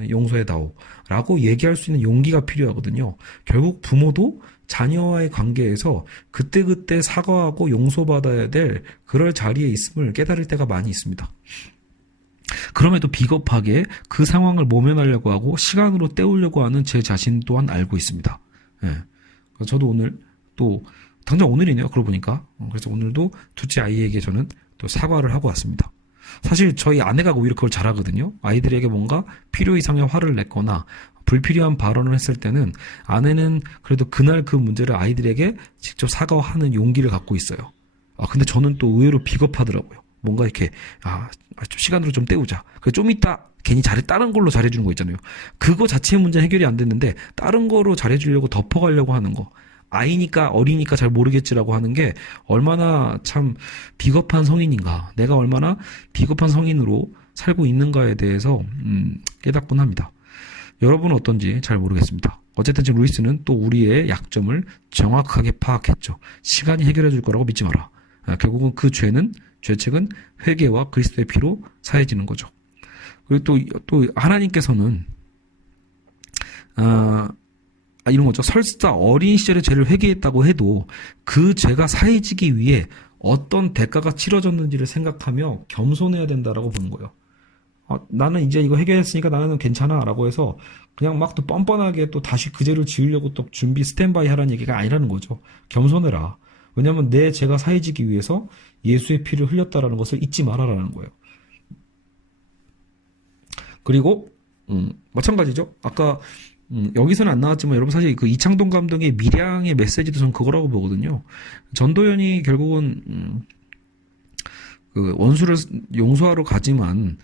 용서해다오. 라고 얘기할 수 있는 용기가 필요하거든요. 결국 부모도 자녀와의 관계에서 그때그때 사과하고 용서받아야 될 그럴 자리에 있음을 깨달을 때가 많이 있습니다. 그럼에도 비겁하게 그 상황을 모면하려고 하고 시간으로 때우려고 하는 제 자신 또한 알고 있습니다. 예. 그래서 저도 오늘 또 당장 오늘이네요. 그러고 보니까. 그래서 오늘도 둘째 아이에게 저는 또 사과를 하고 왔습니다. 사실 저희 아내가 오히려 그걸 잘하거든요. 아이들에게 뭔가 필요 이상의 화를 냈거나 불필요한 발언을 했을 때는 아내는 그래도 그날 그 문제를 아이들에게 직접 사과하는 용기를 갖고 있어요. 근데 저는 또 의외로 비겁하더라고요. 뭔가 이렇게 좀 시간으로 좀 때우자. 좀 이따 괜히 다른 걸로 잘해주는 거 있잖아요. 그거 자체의 문제 해결이 안 됐는데 다른 거로 잘해주려고 덮어가려고 하는 거. 아이니까 어리니까 잘 모르겠지라고 하는 게 얼마나 참 비겁한 성인인가. 내가 얼마나 비겁한 성인으로 살고 있는가에 대해서 깨닫곤 합니다. 여러분은 어떤지 잘 모르겠습니다. 어쨌든 지금 루이스는 또 우리의 약점을 정확하게 파악했죠. 시간이 해결해 줄 거라고 믿지 마라. 결국은 그 죄책은 회개와 그리스도의 피로 사해지는 거죠. 그리고 또 하나님께서는 이런 거죠. 설사 어린 시절에 죄를 회개했다고 해도 그 죄가 사해지기 위해 어떤 대가가 치러졌는지를 생각하며 겸손해야 된다라고 보는 거예요. 나는 이제 이거 해결했으니까 나는 괜찮아 라고 해서 그냥 막 또 뻔뻔하게 또 다시 그 죄를 지으려고 또 준비 스탠바이 하라는 얘기가 아니라는 거죠. 겸손해라. 왜냐하면 내 죄가 사해지기 위해서 예수의 피를 흘렸다라는 것을 잊지 마라라는 거예요. 그리고 마찬가지죠. 아까 여기서는 안 나왔지만 여러분 사실 그 이창동 감독의 밀양의 메시지도 전 그거라고 보거든요. 전도연이 결국은 그 원수를 용서하러 가지만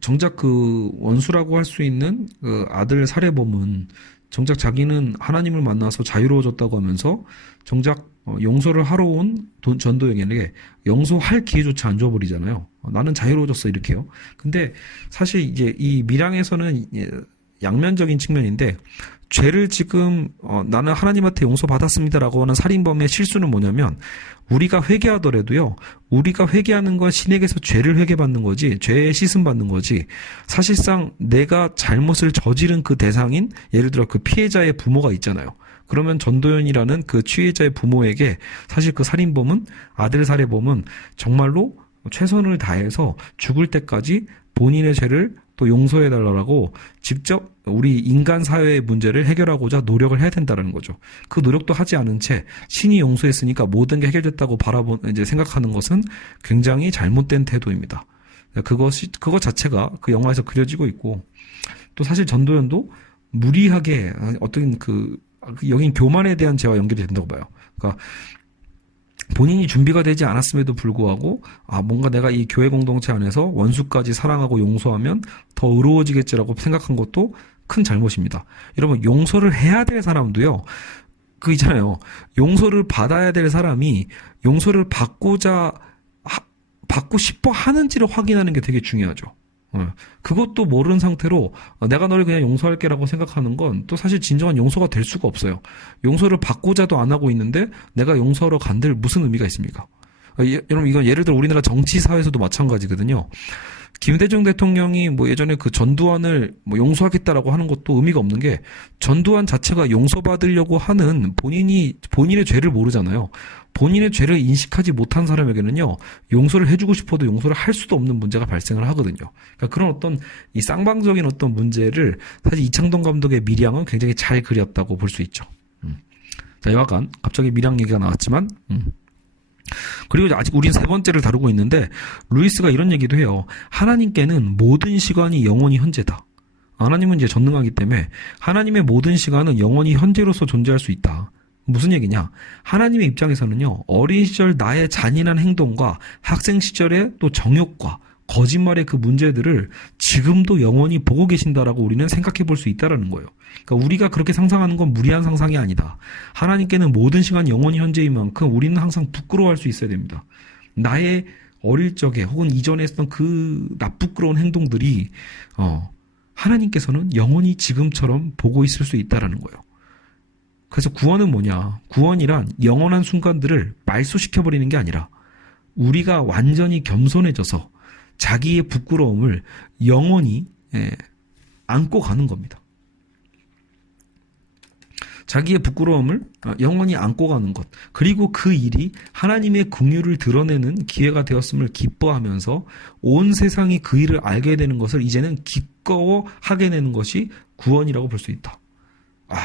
정작 그 원수라고 할 수 있는 그 아들 살해범은 정작 자기는 하나님을 만나서 자유로워졌다고 하면서 정작 용서를 하러 온 전도연에게 용서할 기회조차 안 줘버리잖아요. 나는 자유로워졌어 이렇게요. 근데 사실 이제 이 밀양에서는 양면적인 측면인데 죄를 지금 나는 하나님한테 용서받았습니다라고 하는 살인범의 실수는 뭐냐면 우리가 회개하더라도요. 우리가 회개하는 건 신에게서 죄를 회개받는 거지 죄에 씻음받는 거지 사실상 내가 잘못을 저지른 그 대상인 예를 들어 그 피해자의 부모가 있잖아요. 그러면 전도연이라는 그 피해자의 부모에게 사실 그 살인범은 아들 살해범은 정말로 최선을 다해서 죽을 때까지 본인의 죄를 또 용서해달라고 직접 우리 인간 사회의 문제를 해결하고자 노력을 해야 된다는 거죠. 그 노력도 하지 않은 채 신이 용서했으니까 모든 게 해결됐다고 이제 생각하는 것은 굉장히 잘못된 태도입니다. 그거 자체가 그 영화에서 그려지고 있고 또 사실 전도연도 무리하게 어떤 여긴 교만에 대한 죄와 연결이 된다고 봐요. 그러니까 본인이 준비가 되지 않았음에도 불구하고 뭔가 내가 이 교회 공동체 안에서 원수까지 사랑하고 용서하면 더 의로워지겠지라고 생각한 것도 큰 잘못입니다. 여러분 용서를 해야 될 사람도요. 있잖아요. 용서를 받아야 될 사람이 용서를 받고 싶어 하는지를 확인하는 게 되게 중요하죠. 그것도 모르는 상태로 내가 너를 그냥 용서할게라고 생각하는 건 또 사실 진정한 용서가 될 수가 없어요. 용서를 받고자도 안 하고 있는데 내가 용서하러 간들 무슨 의미가 있습니까? 여러분 이건 예를 들어 우리나라 정치 사회에서도 마찬가지거든요. 김대중 대통령이 예전에 그 전두환을 용서하겠다라고 하는 것도 의미가 없는 게 전두환 자체가 용서받으려고 하는 본인의 죄를 모르잖아요. 본인의 죄를 인식하지 못한 사람에게는요, 용서를 해주고 싶어도 용서를 할 수도 없는 문제가 발생을 하거든요. 그러니까 그런 어떤 이 쌍방적인 어떤 문제를 사실 이창동 감독의 밀양은 굉장히 잘 그렸다고 볼 수 있죠. 자, 여하간 갑자기 밀양 얘기가 나왔지만, 그리고 아직 우린 세 번째를 다루고 있는데 루이스가 이런 얘기도 해요. 하나님께는 모든 시간이 영원히 현재다. 하나님은 이제 전능하기 때문에 하나님의 모든 시간은 영원히 현재로서 존재할 수 있다. 무슨 얘기냐? 하나님의 입장에서는요. 어린 시절 나의 잔인한 행동과 학생 시절의 또 정욕과 거짓말의 그 문제들을 지금도 영원히 보고 계신다라고 우리는 생각해 볼 수 있다라는 거예요. 그러니까 우리가 그렇게 상상하는 건 무리한 상상이 아니다. 하나님께는 모든 시간 영원히 현재인 만큼 우리는 항상 부끄러워할 수 있어야 됩니다. 나의 어릴 적에 혹은 이전에 했던 그 나쁘끄러운 행동들이 하나님께서는 영원히 지금처럼 보고 있을 수 있다라는 거예요. 그래서 구원은 뭐냐? 구원이란 영원한 순간들을 말소시켜버리는 게 아니라 우리가 완전히 겸손해져서 자기의 부끄러움을 영원히 안고 가는 겁니다. 자기의 부끄러움을 영원히 안고 가는 것, 그리고 그 일이 하나님의 긍휼을 드러내는 기회가 되었음을 기뻐하면서 온 세상이 그 일을 알게 되는 것을 이제는 기꺼워하게 되는 것이 구원이라고 볼 수 있다.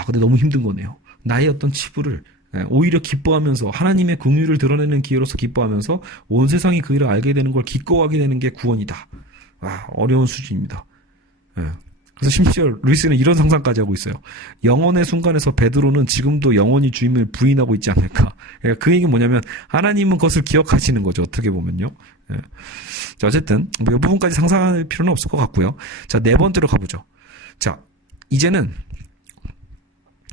근데 너무 힘든 거네요. 나의 어떤 치부를 오히려 기뻐하면서 하나님의 긍휼을 드러내는 기회로서 기뻐하면서 온 세상이 그 일을 알게 되는 걸 기꺼워하게 되는 게 구원이다. 어려운 수준입니다. 그래서 심지어 루이스는 이런 상상까지 하고 있어요. 영원의 순간에서 베드로는 지금도 영원히 주님을 부인하고 있지 않을까. 그 얘기는 뭐냐면 하나님은 그것을 기억하시는 거죠. 어떻게 보면요. 자, 어쨌든 이 부분까지 상상할 필요는 없을 것 같고요. 자, 네 번째로 가보죠. 자, 이제는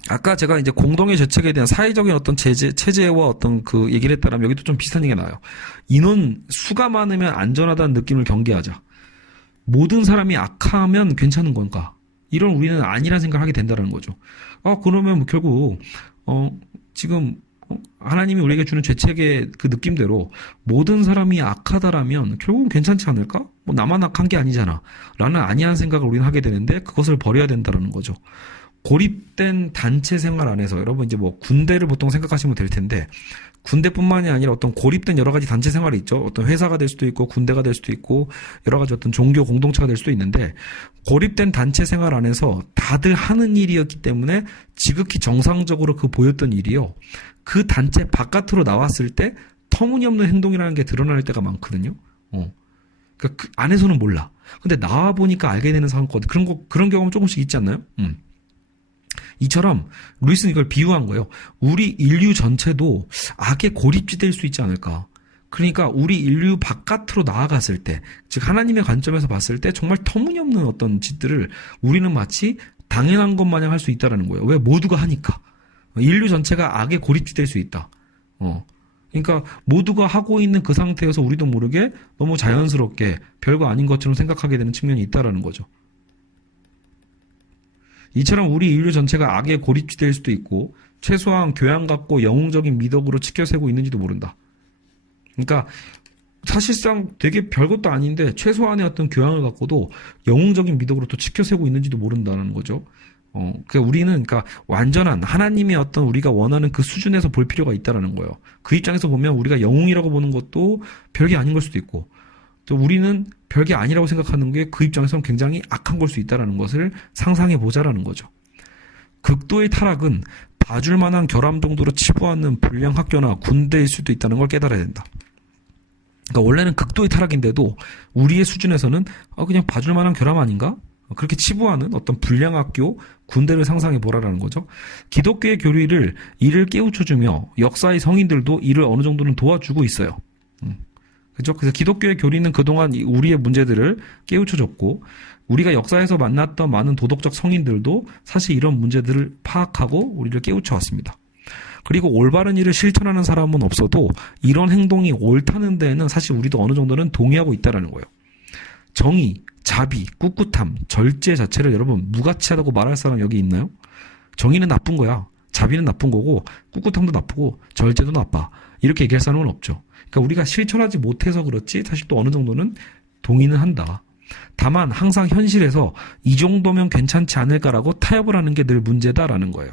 아까 제가 이제 공동의 죄책에 대한 사회적인 어떤 체제와 어떤 그 얘기를 했다면 여기도 좀 비슷한 얘기가 나와요. 인원 수가 많으면 안전하다는 느낌을 경계하자. 모든 사람이 악하면 괜찮은 건가? 이런 우리는 아니란 생각을 하게 된다는 거죠. 그러면 뭐 결국 지금 하나님이 우리에게 주는 죄책의 그 느낌대로 모든 사람이 악하다라면 결국은 괜찮지 않을까? 뭐 나만 악한 게 아니잖아. 라는 아니한 생각을 우리는 하게 되는데 그것을 버려야 된다는 거죠. 고립된 단체 생활 안에서 여러분 이제 뭐 군대를 보통 생각하시면 될 텐데 군대뿐만이 아니라 어떤 고립된 여러 가지 단체 생활이 있죠. 어떤 회사가 될 수도 있고 군대가 될 수도 있고 여러 가지 어떤 종교 공동체가 될 수도 있는데 고립된 단체 생활 안에서 다들 하는 일이었기 때문에 지극히 정상적으로 그 보였던 일이요. 그 단체 바깥으로 나왔을 때 터무니없는 행동이라는 게 드러날 때가 많거든요. 그러니까 그 안에서는 몰라. 근데 나와 보니까 알게 되는 상황거든. 그런 경험 조금씩 있지 않나요? 이처럼 루이스는 이걸 비유한 거예요. 우리 인류 전체도 악에 고립될 수 있지 않을까. 그러니까 우리 인류 바깥으로 나아갔을 때, 즉 하나님의 관점에서 봤을 때 정말 터무니없는 어떤 짓들을 우리는 마치 당연한 것 마냥 할 수 있다는 거예요. 왜? 모두가 하니까. 인류 전체가 악에 고립될 수 있다. 그러니까 모두가 하고 있는 그 상태에서 우리도 모르게 너무 자연스럽게 별거 아닌 것처럼 생각하게 되는 측면이 있다라는 거죠. 이처럼 우리 인류 전체가 악에 고립될 수도 있고 최소한 교양 갖고 영웅적인 미덕으로 치켜세고 있는지도 모른다. 그러니까 사실상 되게 별것도 아닌데 최소한의 어떤 교양을 갖고도 영웅적인 미덕으로 또 치켜세고 있는지도 모른다는 거죠. 그러니까 우리는 완전한 하나님의 어떤 우리가 원하는 그 수준에서 볼 필요가 있다라는 거예요. 그 입장에서 보면 우리가 영웅이라고 보는 것도 별게 아닌 걸 수도 있고 또 우리는 별게 아니라고 생각하는 게 그 입장에서는 굉장히 악한 걸 수 있다는 것을 상상해 보자라는 거죠. 극도의 타락은 봐줄 만한 결함 정도로 치부하는 불량 학교나 군대일 수도 있다는 걸 깨달아야 된다. 그러니까 원래는 극도의 타락인데도 우리의 수준에서는 그냥 봐줄 만한 결함 아닌가? 그렇게 치부하는 어떤 불량 학교, 군대를 상상해 보라라는 거죠. 기독교의 교리를 이를 깨우쳐주며 역사의 성인들도 이를 어느 정도는 도와주고 있어요. 그렇죠? 그래서 기독교의 교리는 그동안 우리의 문제들을 깨우쳐줬고 우리가 역사에서 만났던 많은 도덕적 성인들도 사실 이런 문제들을 파악하고 우리를 깨우쳐왔습니다. 그리고 올바른 일을 실천하는 사람은 없어도 이런 행동이 옳다는 데에는 사실 우리도 어느 정도는 동의하고 있다는 거예요. 정의, 자비, 꿋꿋함, 절제 자체를 여러분 무가치하다고 말할 사람 여기 있나요? 정의는 나쁜 거야. 자비는 나쁜 거고 꿋꿋함도 나쁘고 절제도 나빠. 이렇게 얘기할 사람은 없죠. 그러니까 우리가 실천하지 못해서 그렇지 사실 또 어느 정도는 동의는 한다. 다만 항상 현실에서 이 정도면 괜찮지 않을까라고 타협을 하는 게 늘 문제다라는 거예요.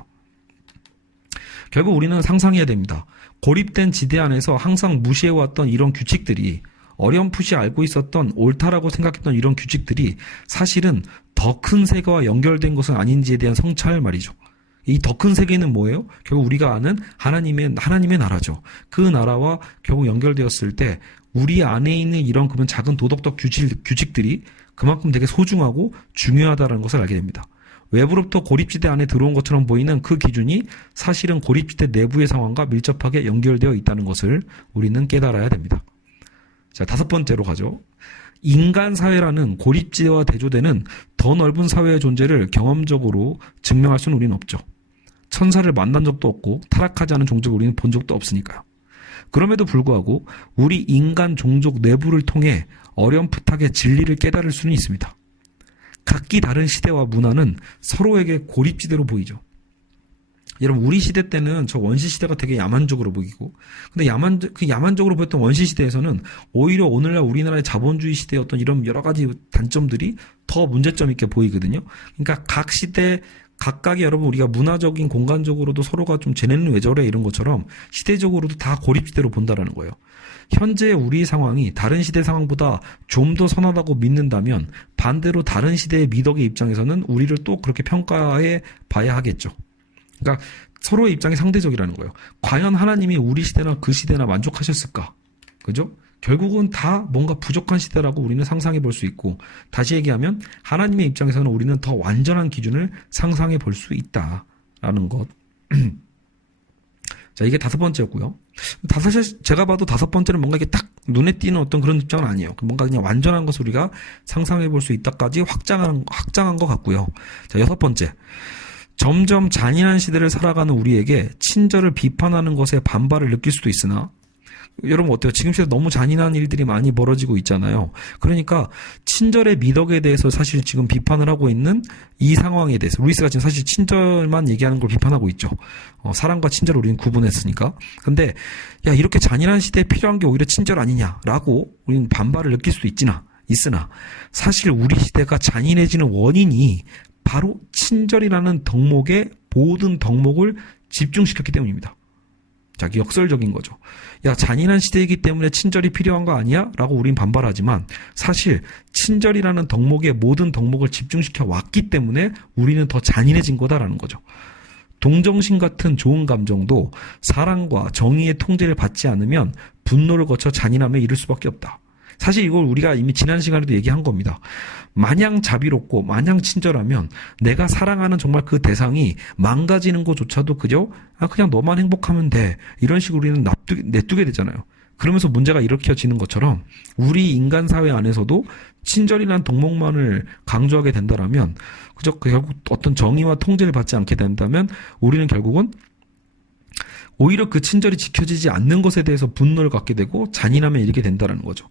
결국 우리는 상상해야 됩니다. 고립된 지대 안에서 항상 무시해왔던 이런 규칙들이 어렴풋이 알고 있었던 옳다라고 생각했던 이런 규칙들이 사실은 더 큰 세계와 연결된 것은 아닌지에 대한 성찰 말이죠. 이 더 큰 세계는 뭐예요? 결국 우리가 아는 하나님의 나라죠. 그 나라와 결국 연결되었을 때 우리 안에 있는 이런 그런 작은 도덕적 규칙들이 그만큼 되게 소중하고 중요하다는 것을 알게 됩니다. 외부로부터 고립지대 안에 들어온 것처럼 보이는 그 기준이 사실은 고립지대 내부의 상황과 밀접하게 연결되어 있다는 것을 우리는 깨달아야 됩니다. 자, 5번째로 가죠. 인간 사회라는 고립지대와 대조되는 더 넓은 사회의 존재를 경험적으로 증명할 수는 우리는 없죠. 천사를 만난 적도 없고 타락하지 않은 종족을 우리는 본 적도 없으니까요. 그럼에도 불구하고 우리 인간 종족 내부를 통해 어렴풋하게 진리를 깨달을 수는 있습니다. 각기 다른 시대와 문화는 서로에게 고립지대로 보이죠. 여러분 우리 시대 때는 저 원시 시대가 되게 야만적으로 보이고 근데 야만적으로 보였던 원시 시대에서는 오히려 오늘날 우리나라의 자본주의 시대의 어떤 이런 여러 가지 단점들이 더 문제점 있게 보이거든요. 그러니까 각 시대 각각의 여러분 우리가 문화적인 공간적으로도 서로가 좀 쟤네는 왜 저래 이런 것처럼 시대적으로도 다 고립시대로 본다라는 거예요. 현재 우리 상황이 다른 시대 상황보다 좀 더 선하다고 믿는다면 반대로 다른 시대의 미덕의 입장에서는 우리를 또 그렇게 평가해 봐야 하겠죠. 그러니까 서로의 입장이 상대적이라는 거예요. 과연 하나님이 우리 시대나 그 시대나 만족하셨을까? 그죠? 결국은 다 뭔가 부족한 시대라고 우리는 상상해 볼 수 있고, 다시 얘기하면 하나님의 입장에서는 우리는 더 완전한 기준을 상상해 볼 수 있다라는 것. 자, 이게 5번째였고요. 사실 제가 봐도 5번째는 뭔가 이게 딱 눈에 띄는 어떤 그런 입장은 아니에요. 뭔가 그냥 완전한 것을 우리가 상상해 볼 수 있다까지 확장한 것 같고요. 자, 6번째. 점점 잔인한 시대를 살아가는 우리에게 친절을 비판하는 것에 반발을 느낄 수도 있으나, 여러분 어때요? 지금 시대 너무 잔인한 일들이 많이 벌어지고 있잖아요. 그러니까 친절의 미덕에 대해서 사실 지금 비판을 하고 있는 이 상황에 대해서 루이스가 지금 사실 친절만 얘기하는 걸 비판하고 있죠. 사랑과 친절을 우리는 구분했으니까. 근데 야, 이렇게 잔인한 시대에 필요한 게 오히려 친절 아니냐라고 우리는 반발을 느낄 수도 있으나 사실 우리 시대가 잔인해지는 원인이 바로 친절이라는 덕목의 모든 덕목을 집중시켰기 때문입니다. 자, 역설적인 거죠. 야, 잔인한 시대이기 때문에 친절이 필요한 거 아니야? 라고 우린 반발하지만 사실 친절이라는 덕목의 모든 덕목을 집중시켜 왔기 때문에 우리는 더 잔인해진 거다라는 거죠. 동정심 같은 좋은 감정도 사랑과 정의의 통제를 받지 않으면 분노를 거쳐 잔인함에 이를 수밖에 없다. 사실 이걸 우리가 이미 지난 시간에도 얘기한 겁니다. 마냥 자비롭고 마냥 친절하면 내가 사랑하는 정말 그 대상이 망가지는 것조차도 그냥 너만 행복하면 돼. 이런 식으로 우리는 내두게 되잖아요. 그러면서 문제가 일으켜지는 것처럼 우리 인간 사회 안에서도 친절이라는 덕목만을 강조하게 된다면 결국 어떤 정의와 통제를 받지 않게 된다면 우리는 결국은 오히려 그 친절이 지켜지지 않는 것에 대해서 분노를 갖게 되고 잔인함에 이르게 된다는 거죠.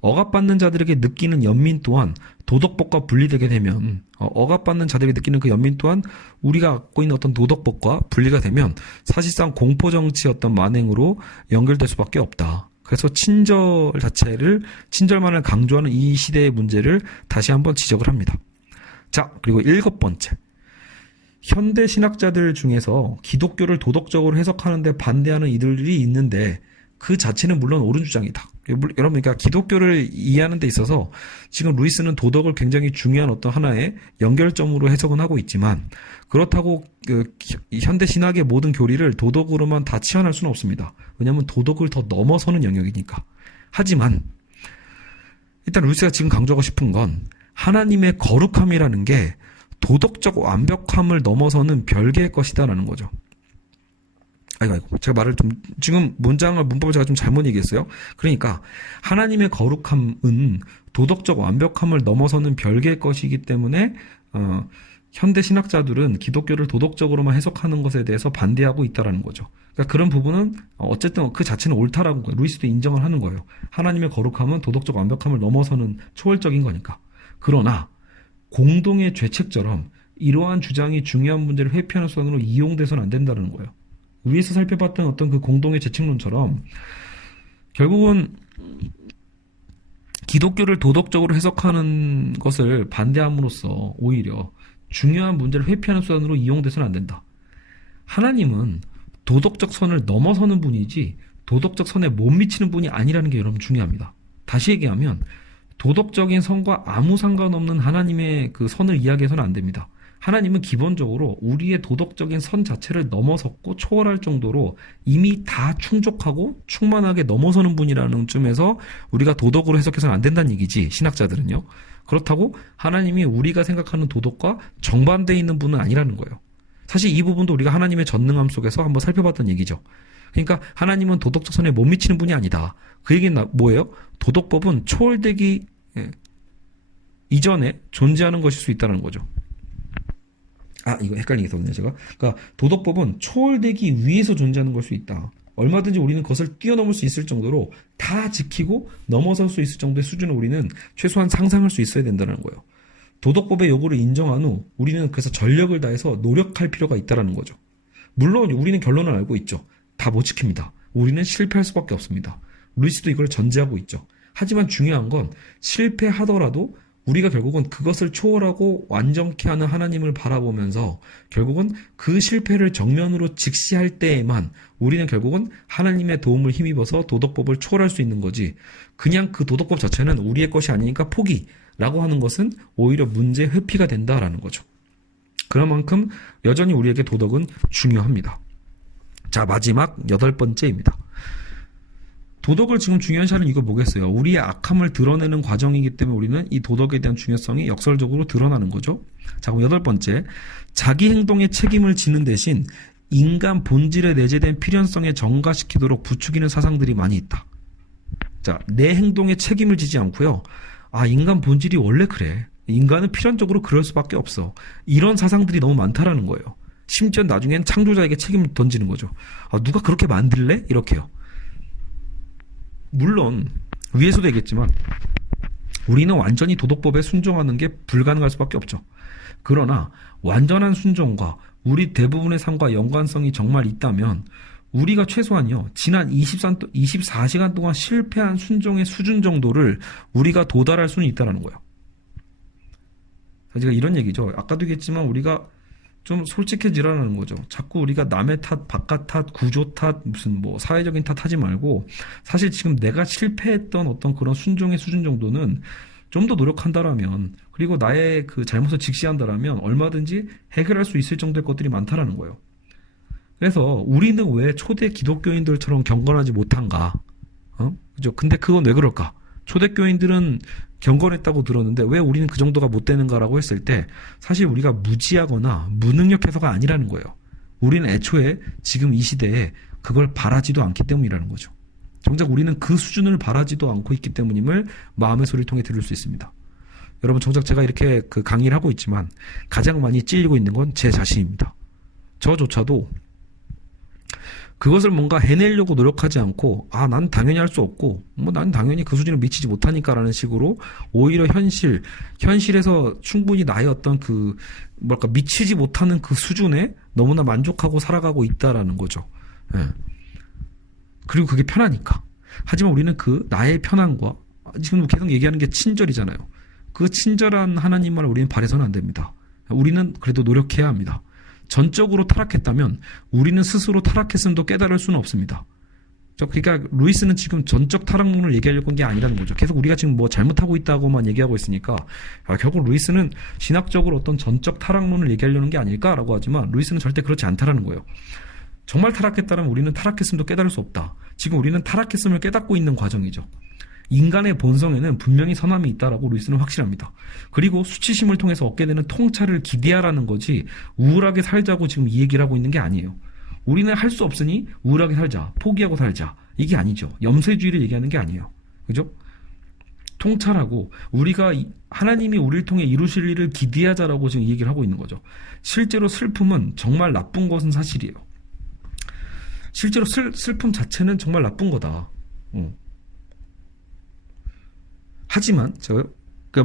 억압받는 자들에게 느끼는 연민 또한 도덕법과 분리되게 되면 억압받는 자들에게 느끼는 그 연민 또한 우리가 갖고 있는 어떤 도덕법과 분리가 되면 사실상 공포정치의 어떤 만행으로 연결될 수밖에 없다. 그래서 친절만을 강조하는 이 시대의 문제를 다시 한번 지적을 합니다. 자, 그리고 7번째. 현대 신학자들 중에서 기독교를 도덕적으로 해석하는 데 반대하는 이들이 있는데 그 자체는 물론 옳은 주장이다. 여러분, 그러니까 기독교를 이해하는 데 있어서 지금 루이스는 도덕을 굉장히 중요한 어떤 하나의 연결점으로 해석은 하고 있지만 그렇다고 현대 신학의 모든 교리를 도덕으로만 다 치환할 수는 없습니다. 왜냐하면 도덕을 더 넘어서는 영역이니까. 하지만 일단 루이스가 지금 강조하고 싶은 건 하나님의 거룩함이라는 게 도덕적 완벽함을 넘어서는 별개의 것이다라는 거죠. 아이고, 제가 지금 문법을 제가 좀 잘못 얘기했어요. 그러니까, 하나님의 거룩함은 도덕적 완벽함을 넘어서는 별개의 것이기 때문에, 현대 신학자들은 기독교를 도덕적으로만 해석하는 것에 대해서 반대하고 있다라는 거죠. 그러니까 그런 부분은, 어쨌든 그 자체는 옳다라고, 루이스도 인정을 하는 거예요. 하나님의 거룩함은 도덕적 완벽함을 넘어서는 초월적인 거니까. 그러나, 공동의 죄책처럼 이러한 주장이 중요한 문제를 회피하는 수단으로 이용돼서는 안 된다는 거예요. 위에서 살펴봤던 어떤 그 공동의 죄책론처럼 결국은 기독교를 도덕적으로 해석하는 것을 반대함으로써 오히려 중요한 문제를 회피하는 수단으로 이용돼서는 안 된다. 하나님은 도덕적 선을 넘어서는 분이지 도덕적 선에 못 미치는 분이 아니라는 게 여러분 중요합니다. 다시 얘기하면 도덕적인 선과 아무 상관없는 하나님의 그 선을 이야기해서는 안 됩니다. 하나님은 기본적으로 우리의 도덕적인 선 자체를 넘어섰고 초월할 정도로 이미 다 충족하고 충만하게 넘어서는 분이라는 점에서 우리가 도덕으로 해석해서는 안 된다는 얘기지, 신학자들은요. 그렇다고 하나님이 우리가 생각하는 도덕과 정반대에 있는 분은 아니라는 거예요. 사실 이 부분도 우리가 하나님의 전능함 속에서 한번 살펴봤던 얘기죠. 그러니까 하나님은 도덕적 선에 못 미치는 분이 아니다. 그 얘기는 뭐예요? 도덕법은 초월되기 이전에 존재하는 것일 수 있다는 거죠. 이거 헷갈리게 있었네요, 제가. 그러니까 도덕법은 초월되기 위해서 존재하는 걸 수 있다. 얼마든지 우리는 그것을 뛰어넘을 수 있을 정도로 다 지키고 넘어설 수 있을 정도의 수준을 우리는 최소한 상상할 수 있어야 된다는 거예요. 도덕법의 요구를 인정한 후 우리는 그래서 전력을 다해서 노력할 필요가 있다는 거죠. 물론 우리는 결론을 알고 있죠. 다 못 지킵니다. 우리는 실패할 수밖에 없습니다. 루이스도 이걸 전제하고 있죠. 하지만 중요한 건 실패하더라도 우리가 결국은 그것을 초월하고 완전케 하는 하나님을 바라보면서 결국은 그 실패를 정면으로 직시할 때에만 우리는 결국은 하나님의 도움을 힘입어서 도덕법을 초월할 수 있는 거지, 그냥 그 도덕법 자체는 우리의 것이 아니니까 포기라고 하는 것은 오히려 문제의 회피가 된다라는 거죠. 그런 만큼 여전히 우리에게 도덕은 중요합니다. 자, 마지막 8번째입니다. 도덕을 지금 중요시하는 이유가 뭐겠어요? 우리의 악함을 드러내는 과정이기 때문에 우리는 이 도덕에 대한 중요성이 역설적으로 드러나는 거죠. 자, 그럼 8번째. 자기 행동에 책임을 지는 대신 인간 본질에 내재된 필연성에 정가시키도록 부추기는 사상들이 많이 있다. 자, 내 행동에 책임을 지지 않고요. 아, 인간 본질이 원래 그래. 인간은 필연적으로 그럴 수밖에 없어. 이런 사상들이 너무 많다라는 거예요. 심지어 나중엔 창조자에게 책임을 던지는 거죠. 아, 누가 그렇게 만들래? 이렇게요. 물론 위에서도 얘기했지만 우리는 완전히 도덕법에 순종하는 게 불가능할 수밖에 없죠. 그러나 완전한 순종과 우리 대부분의 삶과 연관성이 정말 있다면 우리가 최소한요, 지난 24시간 동안 실패한 순종의 수준 정도를 우리가 도달할 수는 있다는 거예요. 제가 이런 얘기죠. 아까도 얘기했지만 우리가 좀 솔직해지라는 거죠. 자꾸 우리가 남의 탓, 바깥 탓, 구조 탓, 무슨 뭐 사회적인 탓 하지 말고, 사실 지금 내가 실패했던 어떤 그런 순종의 수준 정도는 좀 더 노력한다라면, 그리고 나의 그 잘못을 직시한다라면 얼마든지 해결할 수 있을 정도의 것들이 많다라는 거예요. 그래서 우리는 왜 초대 기독교인들처럼 경건하지 못한가? 그죠? 근데 그건 왜 그럴까? 초대교인들은 경건했다고 들었는데 왜 우리는 그 정도가 못 되는가라고 했을 때 사실 우리가 무지하거나 무능력해서가 아니라는 거예요. 우리는 애초에 지금 이 시대에 그걸 바라지도 않기 때문이라는 거죠. 정작 우리는 그 수준을 바라지도 않고 있기 때문임을 마음의 소리를 통해 들을 수 있습니다. 여러분, 정작 제가 이렇게 그 강의를 하고 있지만 가장 많이 찔리고 있는 건 제 자신입니다. 저조차도 그것을 뭔가 해내려고 노력하지 않고, 아, 난 당연히 할 수 없고, 뭐, 난 당연히 그 수준을 미치지 못하니까라는 식으로, 오히려 현실에서 충분히 나의 어떤 미치지 못하는 그 수준에 너무나 만족하고 살아가고 있다라는 거죠. 예. 그리고 그게 편하니까. 하지만 우리는 그 나의 편함과, 지금 계속 얘기하는 게 친절이잖아요. 그 친절한 하나님만 우리는 바라서는 안 됩니다. 우리는 그래도 노력해야 합니다. 전적으로 타락했다면 우리는 스스로 타락했음도 깨달을 수는 없습니다. 그러니까 루이스는 지금 전적 타락론을 얘기하려고 한 게 아니라는 거죠. 계속 우리가 지금 뭐 잘못하고 있다고만 얘기하고 있으니까 결국 루이스는 신학적으로 어떤 전적 타락론을 얘기하려는 게 아닐까라고 하지만 루이스는 절대 그렇지 않다라는 거예요. 정말 타락했다면 우리는 타락했음도 깨달을 수 없다. 지금 우리는 타락했음을 깨닫고 있는 과정이죠. 인간의 본성에는 분명히 선함이 있다라고 루이스는 확실합니다. 그리고 수치심을 통해서 얻게 되는 통찰을 기대하라는 거지 우울하게 살자고 지금 이 얘기를 하고 있는 게 아니에요. 우리는 할 수 없으니 우울하게 살자, 포기하고 살자, 이게 아니죠. 염세주의를 얘기하는 게 아니에요. 그죠? 통찰하고 우리가 하나님이 우리를 통해 이루실 일을 기대하자라고 지금 이 얘기를 하고 있는 거죠. 실제로 슬픔은 정말 나쁜 것은 사실이에요. 실제로 슬픔 자체는 정말 나쁜 거다. 하지만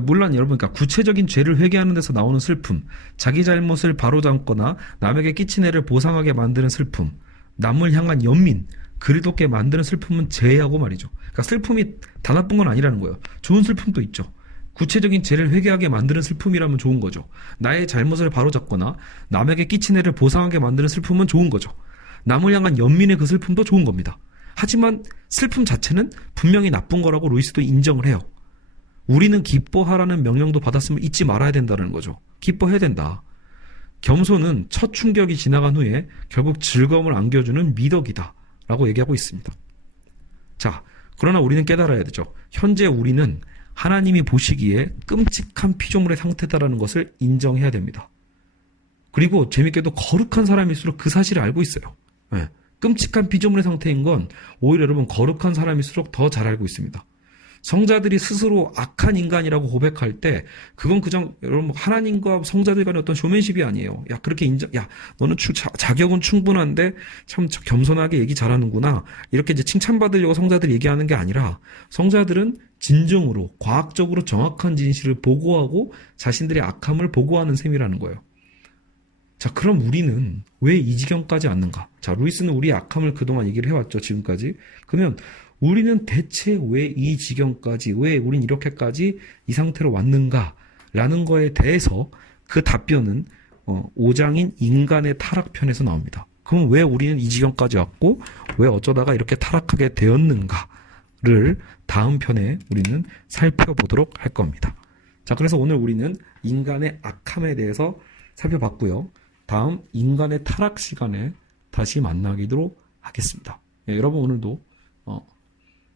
물론 여러분, 구체적인 죄를 회개하는 데서 나오는 슬픔, 자기 잘못을 바로잡거나 남에게 끼친 해를 보상하게 만드는 슬픔, 남을 향한 연민, 그리도께 만드는 슬픔은 제외하고 말이죠. 그러니까 슬픔이 다 나쁜 건 아니라는 거예요. 좋은 슬픔도 있죠. 구체적인 죄를 회개하게 만드는 슬픔이라면 좋은 거죠. 나의 잘못을 바로잡거나 남에게 끼친 해를 보상하게 만드는 슬픔은 좋은 거죠. 남을 향한 연민의 그 슬픔도 좋은 겁니다. 하지만 슬픔 자체는 분명히 나쁜 거라고 루이스도 인정을 해요. 우리는 기뻐하라는 명령도 받았음을 잊지 말아야 된다는 거죠. 기뻐해야 된다. 겸손은 첫 충격이 지나간 후에 결국 즐거움을 안겨주는 미덕이다 라고 얘기하고 있습니다. 자, 그러나 우리는 깨달아야 되죠. 현재 우리는 하나님이 보시기에 끔찍한 피조물의 상태다라는 것을 인정해야 됩니다. 그리고 재밌게도 거룩한 사람일수록 그 사실을 알고 있어요. 네. 끔찍한 피조물의 상태인 건 오히려 여러분 거룩한 사람일수록 더 잘 알고 있습니다. 성자들이 스스로 악한 인간이라고 고백할 때 그건 그냥 여러분 하나님과 성자들 간의 어떤 쇼맨십이 아니에요. 야, 그렇게 너는 자격은 충분한데 참 겸손하게 얘기 잘하는구나. 이렇게 이제 칭찬받으려고 성자들이 얘기하는 게 아니라 성자들은 진정으로 과학적으로 정확한 진실을 보고하고 자신들의 악함을 보고하는 셈이라는 거예요. 자, 그럼 우리는 왜 이 지경까지 왔는가? 자, 루이스는 우리의 악함을 그동안 얘기를 해왔죠, 지금까지. 그러면 우리는 대체 왜 이 지경까지, 왜 우린 이렇게까지 이 상태로 왔는가라는 거에 대해서 그 답변은 5장인 인간의 타락편에서 나옵니다. 그럼 왜 우리는 이 지경까지 왔고 왜 어쩌다가 이렇게 타락하게 되었는가를 다음 편에 우리는 살펴보도록 할 겁니다. 자, 그래서 오늘 우리는 인간의 악함에 대해서 살펴봤고요. 다음 인간의 타락 시간에 다시 만나기로 하겠습니다. 예, 여러분 오늘도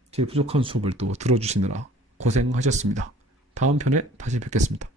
제 부족한 수업을 또 들어주시느라 고생하셨습니다. 다음 편에 다시 뵙겠습니다.